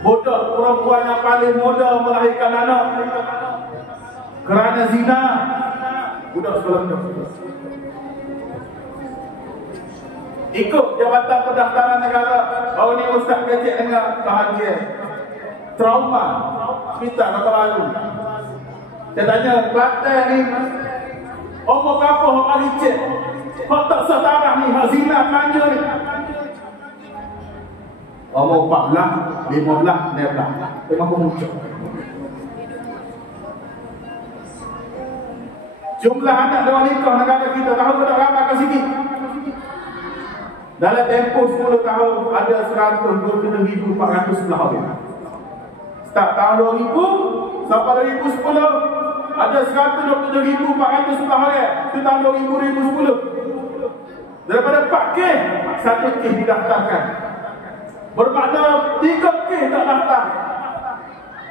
budak perempuan yang paling muda melahirkan anak kerana zina. Budak sekolah muda. Ikut Jabatan Pendaftaran Negara. Baru ni Ustaz kecil dengar bahagia. Trauma. Kita kata lalu. Saya tanya, Kelantan ni umur berapa orang licik? Kau tak setarah ni, hak zina manja ni. Umur 14, 15, 16. Memang pun muncul. Jumlah anak dalam nikah negara kita tahu ke tak ramai ke sini? Dalam tempoh 10 tahun ada 127,411 orang. Start tahun 2000 sampai 2010 ada 127,411 orang. Itu tahun 2010. Daripada 4 kes, 1 kes didaftarkan. Bermakna 3 kes tak daftar.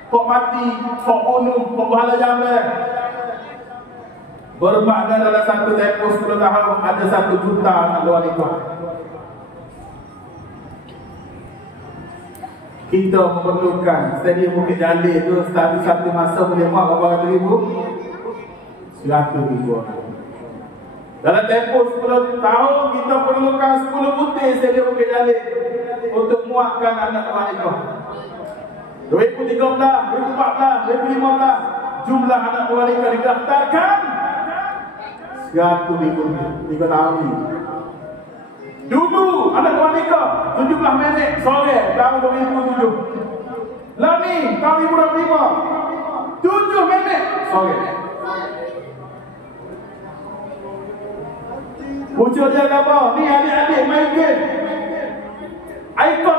Kok mati, kok bunuh, kok bahala jamban. Bermakna dalam satu tempoh 10 tahun ada 1 juta anak luar nikah. Kita memerlukan stadium Bukit Jalil tu satu masa boleh muat berapa ribu? 100,000 orang. Dalam tempoh 10 tahun kita perlukan 10 butir stadium Bukit Jalil untuk muatkan anak luar nikah. 2013, 2014, 2015 jumlah anak luar nikah didaftarkan 100,000 3 tahun ni. Dulu anak luar nikah 17 minit sore tahun 2007. Lah ni tahun 2025 7 minit sore. Punca dia apa? Ni adik-adik main game. Ikon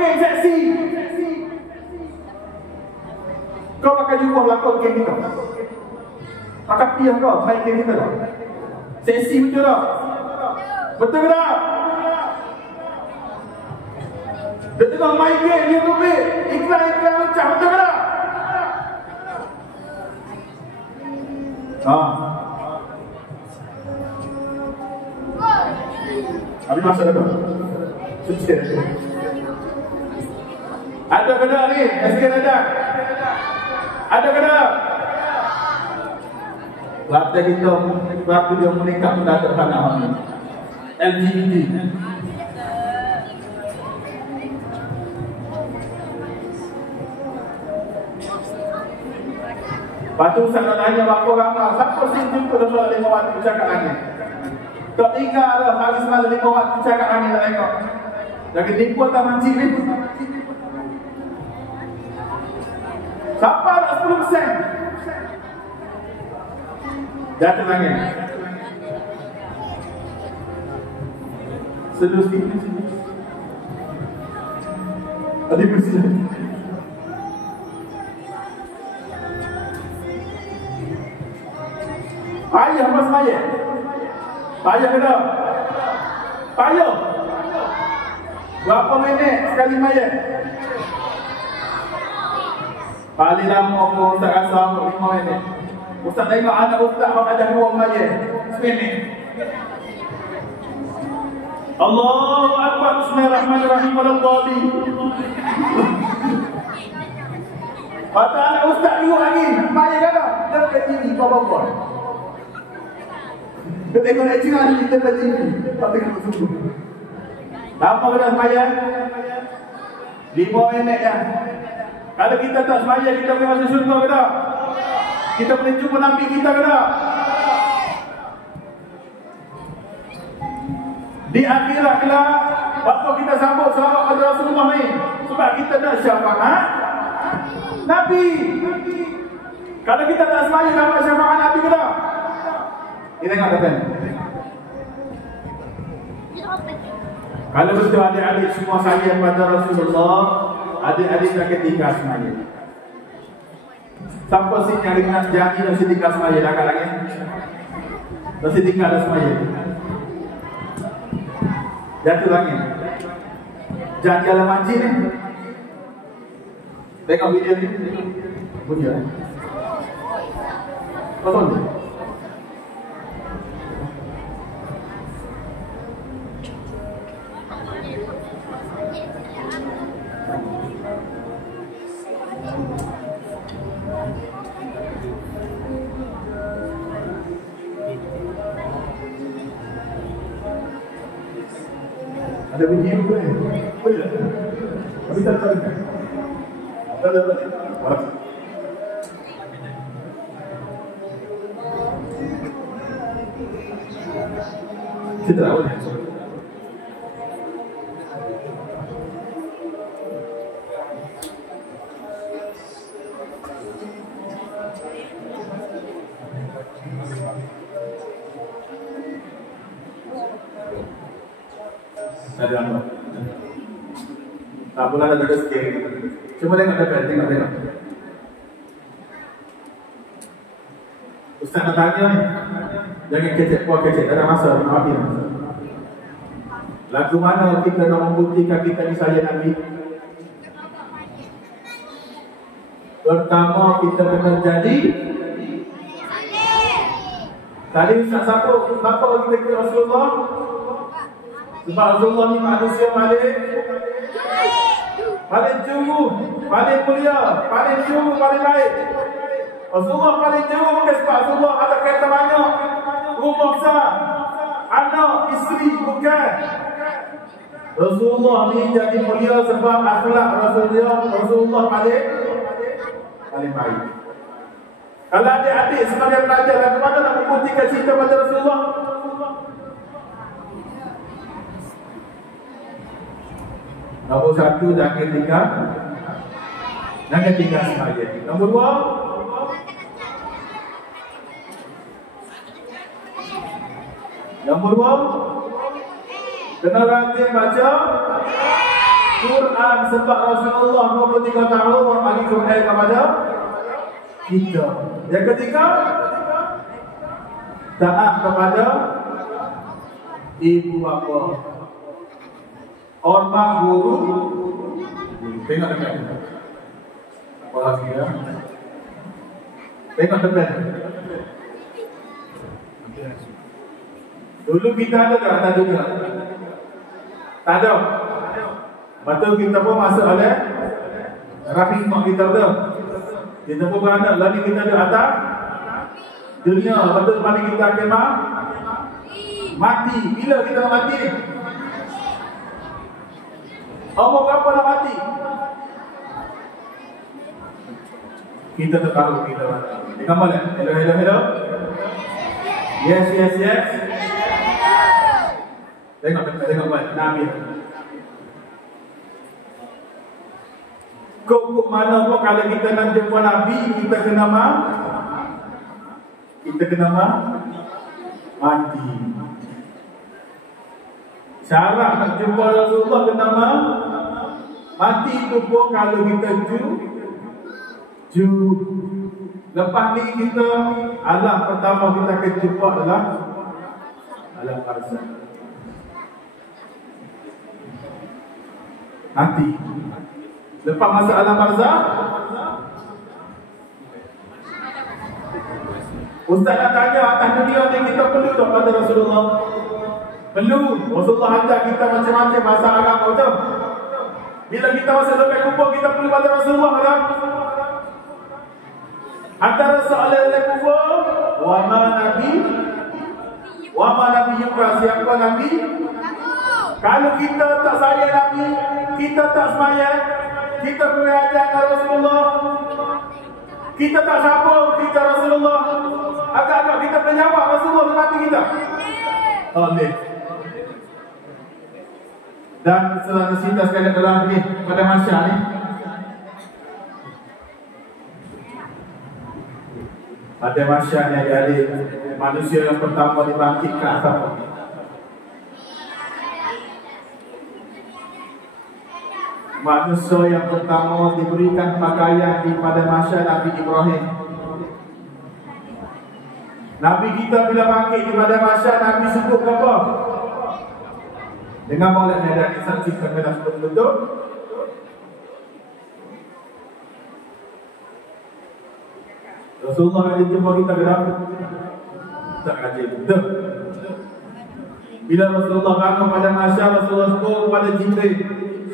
game seksi. Kau pakai jubah lakon game ni kau. Pakai piang kau main game ni kau. Seksi betul tak? Betul tak? Dia tengah main game dia tu beli iklan-iklan lucah, betul tak? Habis masa dah. Suci. Ada ke tak ni? SK ada? Ada ke tak? Waktu kita, waktu dia menikah pun tak ada anak ni. LGBT. Lepas tu Ustaz nak tanya berapa ramai. Siapa sih jumpa dalam 5 waktu bercakap angin? Tak tinggal dah hari semalam 5 waktu bercakap angin nak tengok. Jangan tipu tak mancing ni. Siapa nak 10%? Jatuh angin. Sedus sikit. Adik bersih. Payah mas maya. Payah ke tak? Payah. Berapa minit sekali maya? Paling lama pun Ustaz rasa 5 minit. Ustaz tengok anak Ustaz ada 2 maya. Seminit. Allahu Akbar. Bismillahirrahmanirrahim. Walad-dhalin. Kata anak Ustaz dulu lagi. Maya ke tak? Dia ke TV apa-apa. Dia tengok nak cerah ni, kita dah TV. Tak tengok sungguh. Apa kena semaya? 5 minit kan? Kalau kita tak semaya, kita boleh masuk syurga ke tak? Kita boleh jumpa Nabi kita ke tak? Di akhirat kelak, waktu kita sambut selawat pada Rasulullah ni, sebab kita dah syafaat Nabi. Kalau kita tak semaya, dapat syafaat Nabi ke tak? Kita tengok kata. Kalau betul adik-adik semua sayang pada Rasulullah, adik-adik dah ketika semaya. Siapa sih yang nak janji dah ketika semaya dah kat lagi? Dah ketika dah semaya. Jatuh lagi. Jangan jalan manji ni. Tengok video ni. Bunyi lah. Kosong ni. Ada bunyi apa ni? Boleh tak? Tapi tak tahu kan? Tak ada. Kita tak boleh. Ada apa? Tak pula ada sikit. Cuma tengok depan, tengok. Ustaz nak tanya ni. Jangan kecek, puas kecek. Tak ada masa. Lagu mana kita nak membuktikan kita ni sayang Nabi? Pertama kita kena jadi. Tadi Ustaz siapa kita kira Rasulullah? Sebab Rasulullah ni manusia paling jujur, paling mulia, paling jujur, paling baik. Rasulullah paling jujur bukan sebab Rasulullah ada kereta banyak, rumah besar, anak, isteri, bukan. Rasulullah ni jadi mulia sebab akhlak Rasulullah paling baik. Kalau adik-adik sebagai pelajar, bagaimana nak membuktikan cinta pada Rasulullah? Nombor 1, jangan tinggal semaya. Nombor 2, kena rajin baca Quran sebab Rasulullah 23 tahun berbagi Quran kepada kita. Yang ketiga, taat kepada ibu bapa. Hormat guru. Tengok depan. Apa lagi ya? Tengok depan. Dulu kita ada tak juga? Tak ada. Betul kita pun masuk oleh rahim mak kita tu. Kita pun beranak lagi kita di atas dunia. Betul mana kita akan mati. Bila kita nak mati? Umur berapa nak mati? Kita tak tahu kita mati. Dengar boleh? Hello, hello, hello. Yes, yes, yes. Tengok buat Nabi. Kok mana pun kalau kita nak jumpa Nabi, kita kena mati. Syarat nak jumpa Rasulullah kena mati tu pun kalau kita lepas ni kita alam pertama kita akan jumpa adalah alam barzakh. Mati. Lepas masa alam barzakh, Ustaz nak tanya atas dunia ni kita perlu tak pada Rasulullah? Perlu. Rasulullah ajar kita macam-macam bahasa Arab betul. Bila kita masuk dekat kubur kita perlu pada Rasulullah kan? Antara soalan oleh kubur, wa ma nabi yuka, siapa nabi? Kalau kita tak sayang Nabi, kita tak semayang, kita berajar dengan Rasulullah, kita tak sabar kita Rasulullah, agak-agak kita penyawab Rasulullah dan Nabi kita. Boleh. Dan selalu kita sekali dalam ni pada masa ni, pada masa ni jadi manusia yang pertama dibangkitkan siapa? Manusia yang pertama diberikan pakaian di pada masa Nabi Ibrahim. Nabi kita bila bangkit di pada masa Nabi subuh apa? Dengan boleh ada disaksikan kepada betul. Rasulullah ada jumpa kita ke dalam? Tak ada betul. Bila Rasulullah bangun pada masa Rasulullah subuh kepada Jibril,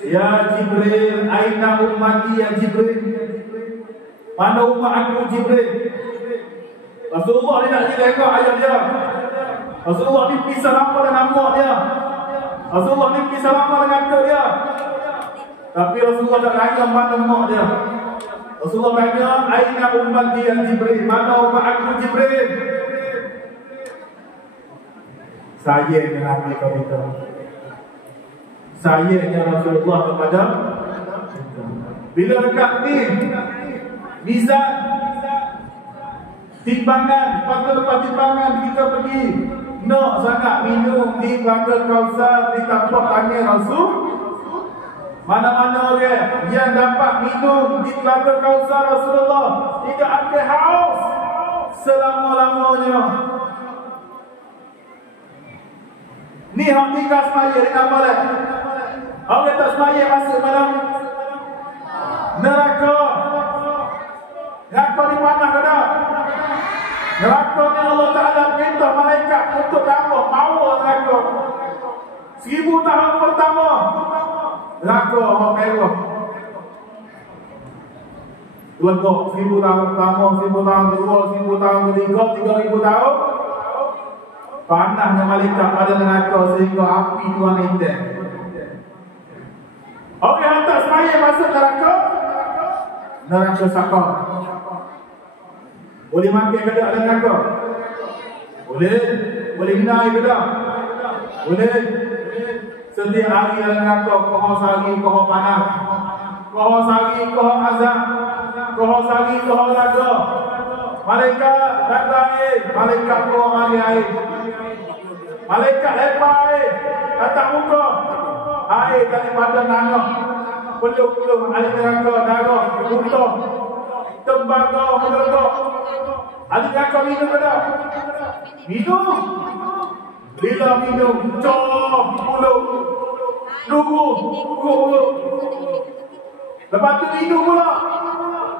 ya Jibril, aina ummati ya Jibril? Mana umat aku Jibril? Rasulullah ni nak tengok ayah dia. Rasulullah ni pisah lama dengan mak dia. Rasulullah ni pisah lama dengan anak dia. Tapi Rasulullah tak tanya mana mak dia. Rasulullah tanya, aina ummati ya Jibril? Mana umat aku Jibril? Saya dengan mereka kita. Sayangnya Rasulullah kepada bila dekat ni mizan timbangan, lepas timbangan kita pergi nak sangat minum di Bagel Kausar di tapak tangan Rasul. Mana-mana orang yang dapat minum di Bagel Kausar Rasulullah tidak akan haus selama-lamanya. Ni hak tinggal semaya dengan boleh. Orang tak semaya masuk dalam neraka. Neraka ni panas ke tak? Neraka ni Allah Ta'ala perintah malaikat untuk tambah power neraka. 1000 tahun pertama neraka orang merah. Lekuk 1000 tahun pertama, 1000 tahun kedua, 1000 tahun ketiga, 3000 tahun. Panasnya malaikat pada neraka sehingga api Tuhan hitam. Orang yang tak semaya masuk neraka, neraka sakar. Boleh makan ke tak neraka? Boleh. Boleh minai ke tak? Boleh. Setiap hari dalam neraka, kohon sari, kohon panas, kohon sari, kohon azab, kohon sari, kohon laga. Malaikat datang air, malaikat keluar mari air. Malaikat lepas air, datang muka. Air daripada nanah, peluk-peluk ahli neraka, darah, muntah, tembaga, meledak. Ahli neraka minum ke tak? Minum. Bila minum, cop mulut, luguh mulut. Lepas tu minum pula.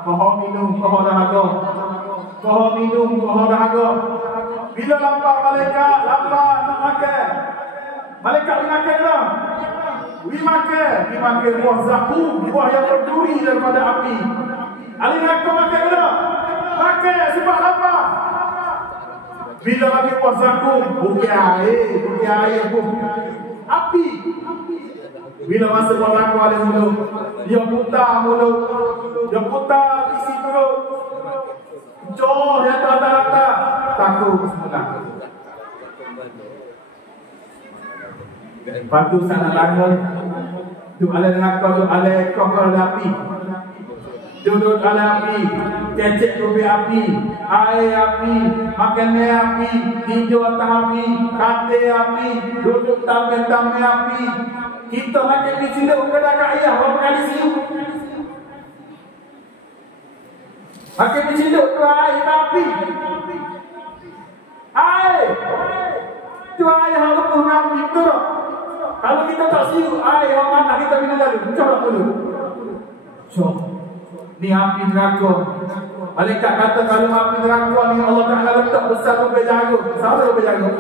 Kau minum, kau dahaga. Kau minum, kau dahaga. Bila lapar malaikat, lapar nak makan. Malaikat makan dah. Pergi makan buah zakum, buah yang berduri daripada api. Ahli neraka makan dah. Makan sebab lapar. Bila makan buah zakum, bukan air pun. Api. Bila masa buah zakum ada mulut, dia putar mulut. Dia putar isi perut. Jauh yang rata-rata. Takut semula. Lepas tu sana bangun. Duduk ala neraka, duduk ala kokol api. Duduk ala api. Kecek kopi api. Air api. Makanan api. Tinju atas api. Katil api. Duduk tamai-tamai api. Kita makan di sini bukan kat ayah. Berapa kali siup? Makin berciduk tu air api. Air. Tu air yang lepuh api tu. Kalau kita tak siup air yang mana kita minum lalu. Coba dulu. Cok. Ni api neraka. Malaikat kata kalau api neraka ni Allah Ta'ala letak besar lebih jago. Sama lebih jago.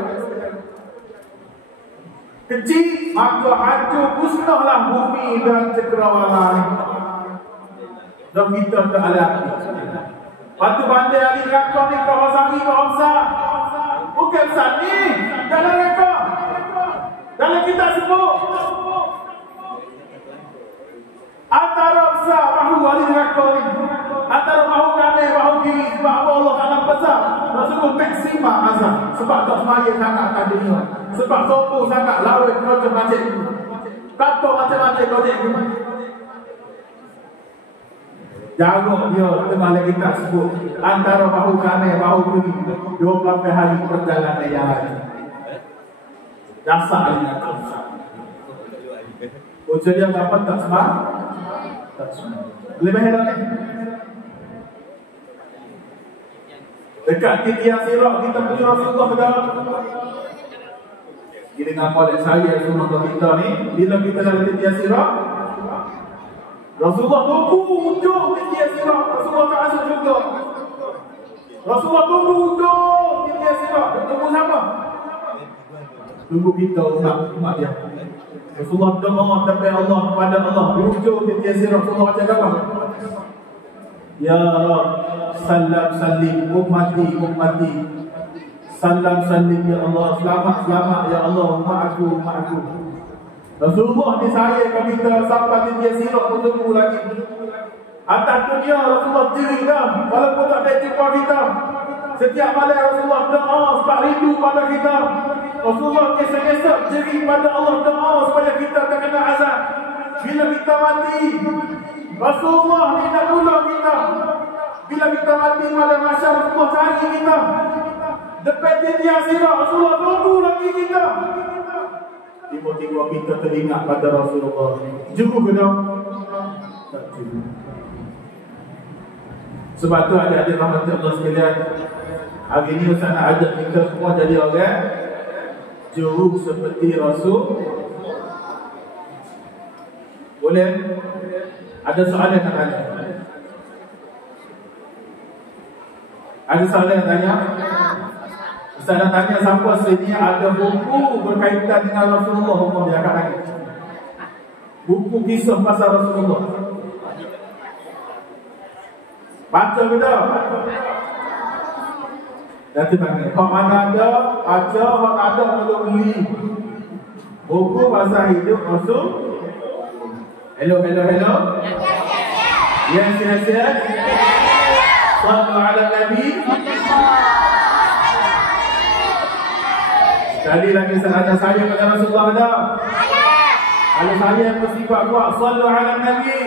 Kecil, maka hancur musnahlah bumi dan cakrawala ni. Dan kita tak ada api. Batu bandai ahli neraka ni kawasari besar. Bukan besar ni. Dalam neraka. Dalam kita sebut. Antara besar bahu ahli neraka ni. Antara bahu kanan, bahu kiri. Sebab Allah Ta'ala besar. Rasulullah maksima azab. Sebab tak semaya sangat tadinya. Sebab sopo sangat lawet macam-macam. Kata macam-macam kau. Jaga dia tengah lagi kita sebut antara bahu kanan bahu kiri 28 hari perjalanan yang lain. Dasar dia nak. Ujian dia dapat tak semar? Tak semar. Lebih heran ni. Dekat tiang sirat kita punya Rasulullah dalam. Ini ngapa dek saya Rasulullah kita ni bila kita dalam tiang sirat Rasulullah tunggu ujung tiang sirat. Rasulullah tak asal juga. Rasulullah tunggu ujung tiang sirat. Tunggu sama. Tunggu kita umat dia. Rasulullah doa sampai Allah kepada Allah di ujung tiang sirat. Rasulullah baca apa? Ya Rabb, salam salim ummati. Salam salim ya Allah, selamat ya Allah umat aku. Rasulullah ni saya kalau kita sampai di dia sirat pun tunggu lagi. Atas dunia Rasulullah jerit dah. Walaupun tak ada jumpa kita. Setiap malam Rasulullah doa sebab rindu pada kita. Rasulullah kisah-kisah jerit pada Allah doa supaya kita tak kena azab. Bila kita mati, Rasulullah ni nak tolong kita. Bila kita mati malam masyarakat Rasulullah cari kita. Depan dia sirat Rasulullah tunggu lagi kita. Tiba-tiba kita teringat pada Rasulullah. Juru ke tak? Tak juru. Sebab tu adik-adik rahmat Allah sekalian, hari ni Ustaz nak ajak kita semua jadi orang juru seperti Rasul. Boleh? Ada soalan nak tanya? Ada soalan nak tanya? Ustaz nak tanya siapa sini ada buku berkaitan dengan Rasulullah umum dia akan lagi. Buku kisah pasal Rasulullah. Baca kita. Nanti panggil. Kalau mana ada, baca. Kalau ada, perlu beli. Buku pasal hidup Rasul. Hello. Yes. Sallu ala Nabi. Sekali lagi ada saya pada Rasulullah ada? Kalau saya mesti buat sallu ala Nabi.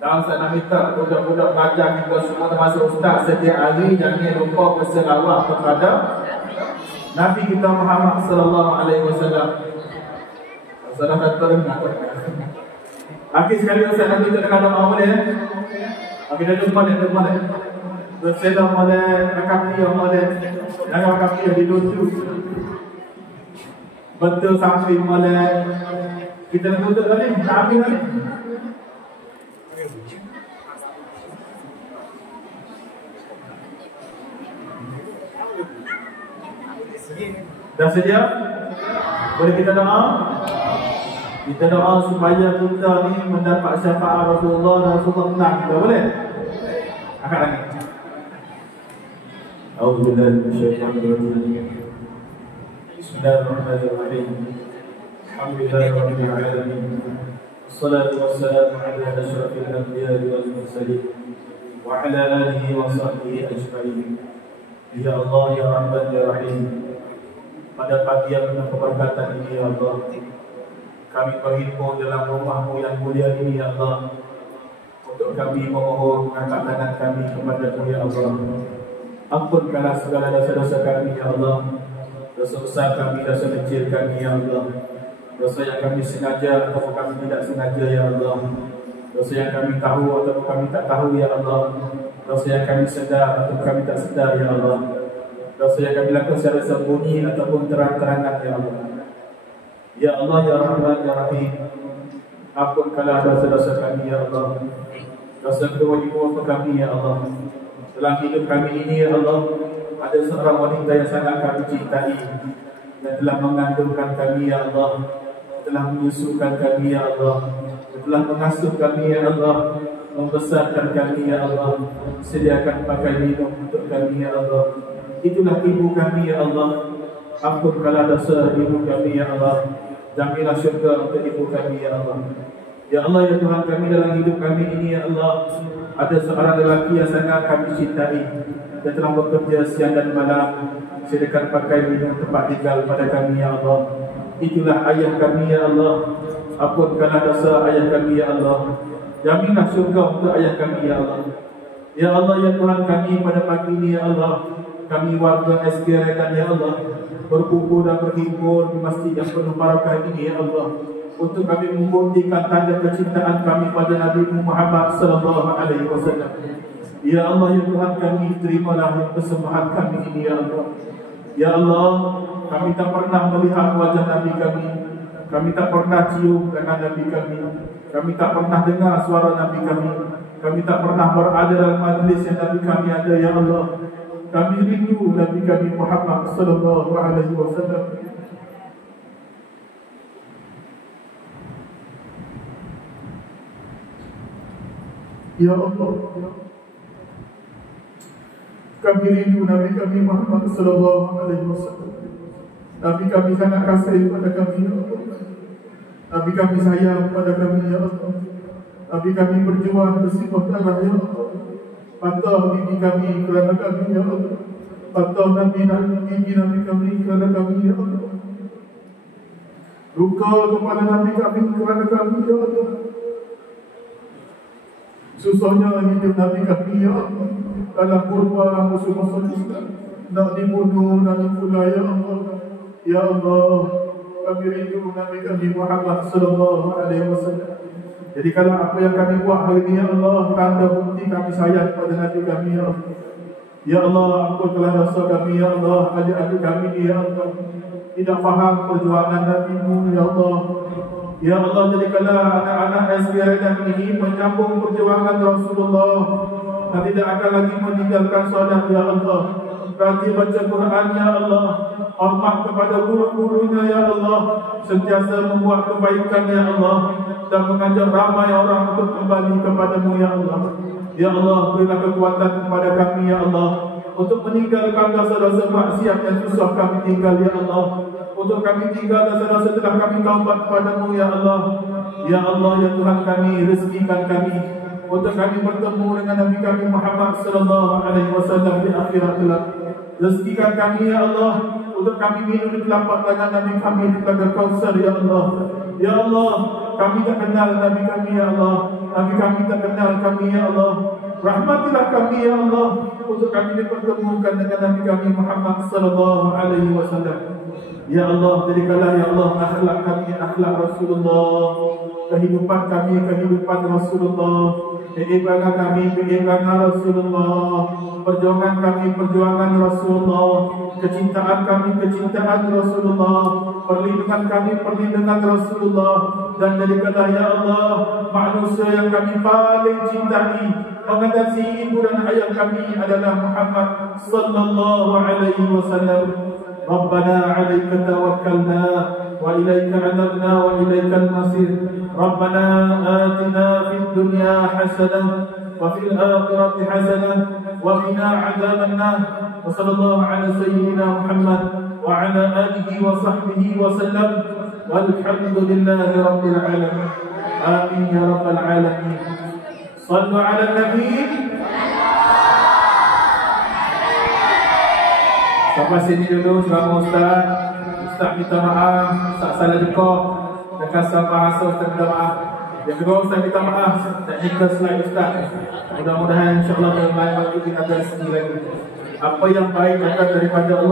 Dan saya nak minta budak-budak belajar kita semua termasuk ustaz setiap hari jangan lupa berselawat kepada Nabi kita Muhammad sallallahu alaihi wasallam. Salam terdengar. Akhir sekali ustaz nak minta dengan doa boleh? Akhir dah jumpa boleh. Berselam boleh, akak boleh. Jangan akak di lucu. Betul sampai boleh. Kita nak tutup tadi, nak habis tadi. Dah sedia? Boleh kita doa? Kita doa supaya kita ni mendapat syafaat Rasulullah dan Rasulullah menang. Kita boleh? Angkat lagi. A'udzubillahi minasyaitonirrajim. Bismillahirrahmanirrahim. Alhamdulillahirabbil alamin. Wassalatu wassalamu ala asyrafil anbiya'i wal mursalin wa ala alihi wa sahbihi ajma'in. Ya Allah, ya Rahman, ya Rahim. Pada pagi yang penuh keberkatan ini, ya Allah, kami berhimpun dalam rumah-Mu yang mulia ini, ya Allah, untuk kami memohon mengangkat tangan kami kepada-Mu, ya Allah. Ampunkanlah segala dosa-dosa kami, ya Allah. Dosa besar kami, dosa kecil kami, ya Allah. Dosa yang kami sengaja atau kami tidak sengaja, ya Allah. Dosa yang kami tahu atau kami tak tahu, ya Allah. Dosa yang kami sedar atau kami tak sedar, ya Allah. Dosa yang kami lakukan secara sembunyi ataupun terang-terangan, ya Allah. Ya Allah, ya Rahman, ya Rahim, ampunkanlah dosa-dosa kami, ya Allah. Dosa kewajiban kami, ya Allah. Dalam hidup kami ini, ya Allah, ada seorang wanita yang sangat kami cintai dan telah mengandungkan kami, ya Allah, telah menyusukan kami, ya Allah, telah mengasuh kami, ya Allah, membesarkan kami, ya Allah, sediakan pakai minum untuk kami, ya Allah. Itulah ibu kami, ya Allah. Ampunkanlah dosa ibu kami, ya Allah. Jaminlah syurga untuk ibu kami, ya Allah. Ya Allah, ya Tuhan kami, dalam hidup kami ini, ya Allah, ada seorang lelaki yang sangat kami cintai dan telah bekerja siang dan malam sediakan pakai minum tempat tinggal pada kami, ya Allah. Itulah ayah kami, ya Allah. Ampunkanlah dosa ayah kami, ya Allah. Jaminlah syurga untuk ayah kami, ya Allah. Ya Allah, ya Tuhan kami, pada pagi ini, ya Allah, kami warga SK Redan, ya Allah, berkumpul dan berhimpun di masjid yang penuh barakah ini, ya Allah, untuk kami membuktikan tanda kecintaan kami pada Nabi Muhammad sallallahu alaihi wasallam. Ya Allah, ya Tuhan kami, terimalah persembahan kami ini, ya Allah. Ya Allah, kami tak pernah melihat wajah Nabi kami. Kami tak pernah cium tangan Nabi kami. Kami tak pernah dengar suara Nabi kami. Kami tak pernah berada dalam majlis yang Nabi kami ada, ya Allah. Kami rindu Nabi kami Muhammad sallallahu alaihi wasallam. Ya Allah, kami rindu Nabi kami Muhammad sallallahu alaihi wasallam. Nabi kami sangat kasih pada kami, ya Allah. Nabi kami sayang pada kami, ya Allah. Nabi kami berjuang bersifat darah, ya Allah. Patah gigi kami kerana kami, ya Allah. Patah gigi Nabi kami kerana kami, ya Allah. Luka kepada Nabi kami kerana kami, ya Allah. Susahnya hidup Nabi kami, ya Allah, dalam kurban musuh-musuh Islam, nak dibunuh, nak dipulai, ya Allah. Ya Allah, kami rindu Nabi kami Muhammad sallallahu alaihi wasallam. Jadi kalau apa yang kami buat hari ini, ya Allah, tanda bukti kami sayang pada Nabi kami, ya Allah. Ya Allah, ampunkanlah dosa kami, ya Allah. Adik-adik kami ni, ya Allah, tidak faham perjuangan Nabi-Mu, ya Allah. Ya Allah, jadikanlah anak-anak SPRN ini menyambung perjuangan Rasulullah dan tidak akan lagi meninggalkan solat, ya Allah. Rajin baca Quran, ya Allah. Hormat kepada guru-gurunya, ya Allah. Sentiasa membuat kebaikan, ya Allah, dan mengajak ramai orang untuk kembali kepada-Mu, ya Allah. Ya Allah, berilah kekuatan kepada kami, ya Allah, untuk meninggalkan dosa-dosa maksiat yang susah kami tinggal, ya Allah. Untuk kami tinggal dosa-dosa setelah kami taubat kepada-Mu, ya Allah. Ya Allah, ya Tuhan kami, rezekikan kami untuk kami bertemu dengan Nabi kami Muhammad sallallahu alaihi wasallam di akhirat kelak. Rezekikan kami, ya Allah, untuk kami minum di telapak tangan Nabi kami di Telaga Kausar, ya Allah. Ya Allah, kami tak kenal Nabi kami, ya Allah. Nabi kami tak kenal kami, ya Allah. Rahmatilah kami, ya Allah, untuk kami dipertemukan dengan Nabi kami Muhammad sallallahu alaihi wasallam. Ya Allah, jadikanlah, ya Allah, akhlak kami akhlak Rasulullah, kehidupan kami kehidupan Rasulullah, keimbangan kami keimbangan Rasulullah, perjuangan kami perjuangan Rasulullah, kecintaan kami kecintaan Rasulullah, perlindungan kami perlindungan Rasulullah. Dan jadikanlah, ya Allah, manusia yang kami paling cintai, mengatasi ibu dan ayah kami adalah Muhammad sallallahu alaihi wasallam. ربنا عليك توكلنا وإليك عنبنا وإليك المصير. ربنا آتنا في الدنيا حسنة وفي الآخرة حسنة وقنا عذاب النار. وصلى الله على سيدنا محمد وعلى آله وصحبه وسلم والحمد لله رب العالمين. آمين يا رب العالمين. صلوا على النبي. Sampai sini dulu ceramah Ustaz. Ustaz minta maaf, Ustaz salah dekor dan kasar bahasa, Ustaz minta maaf. Yang kedua, Ustaz minta maaf teknikal slide Ustaz. Mudah-mudahan insyaAllah dalam lain waktu kita ada rezeki lagi. Apa yang baik datang daripada Allah.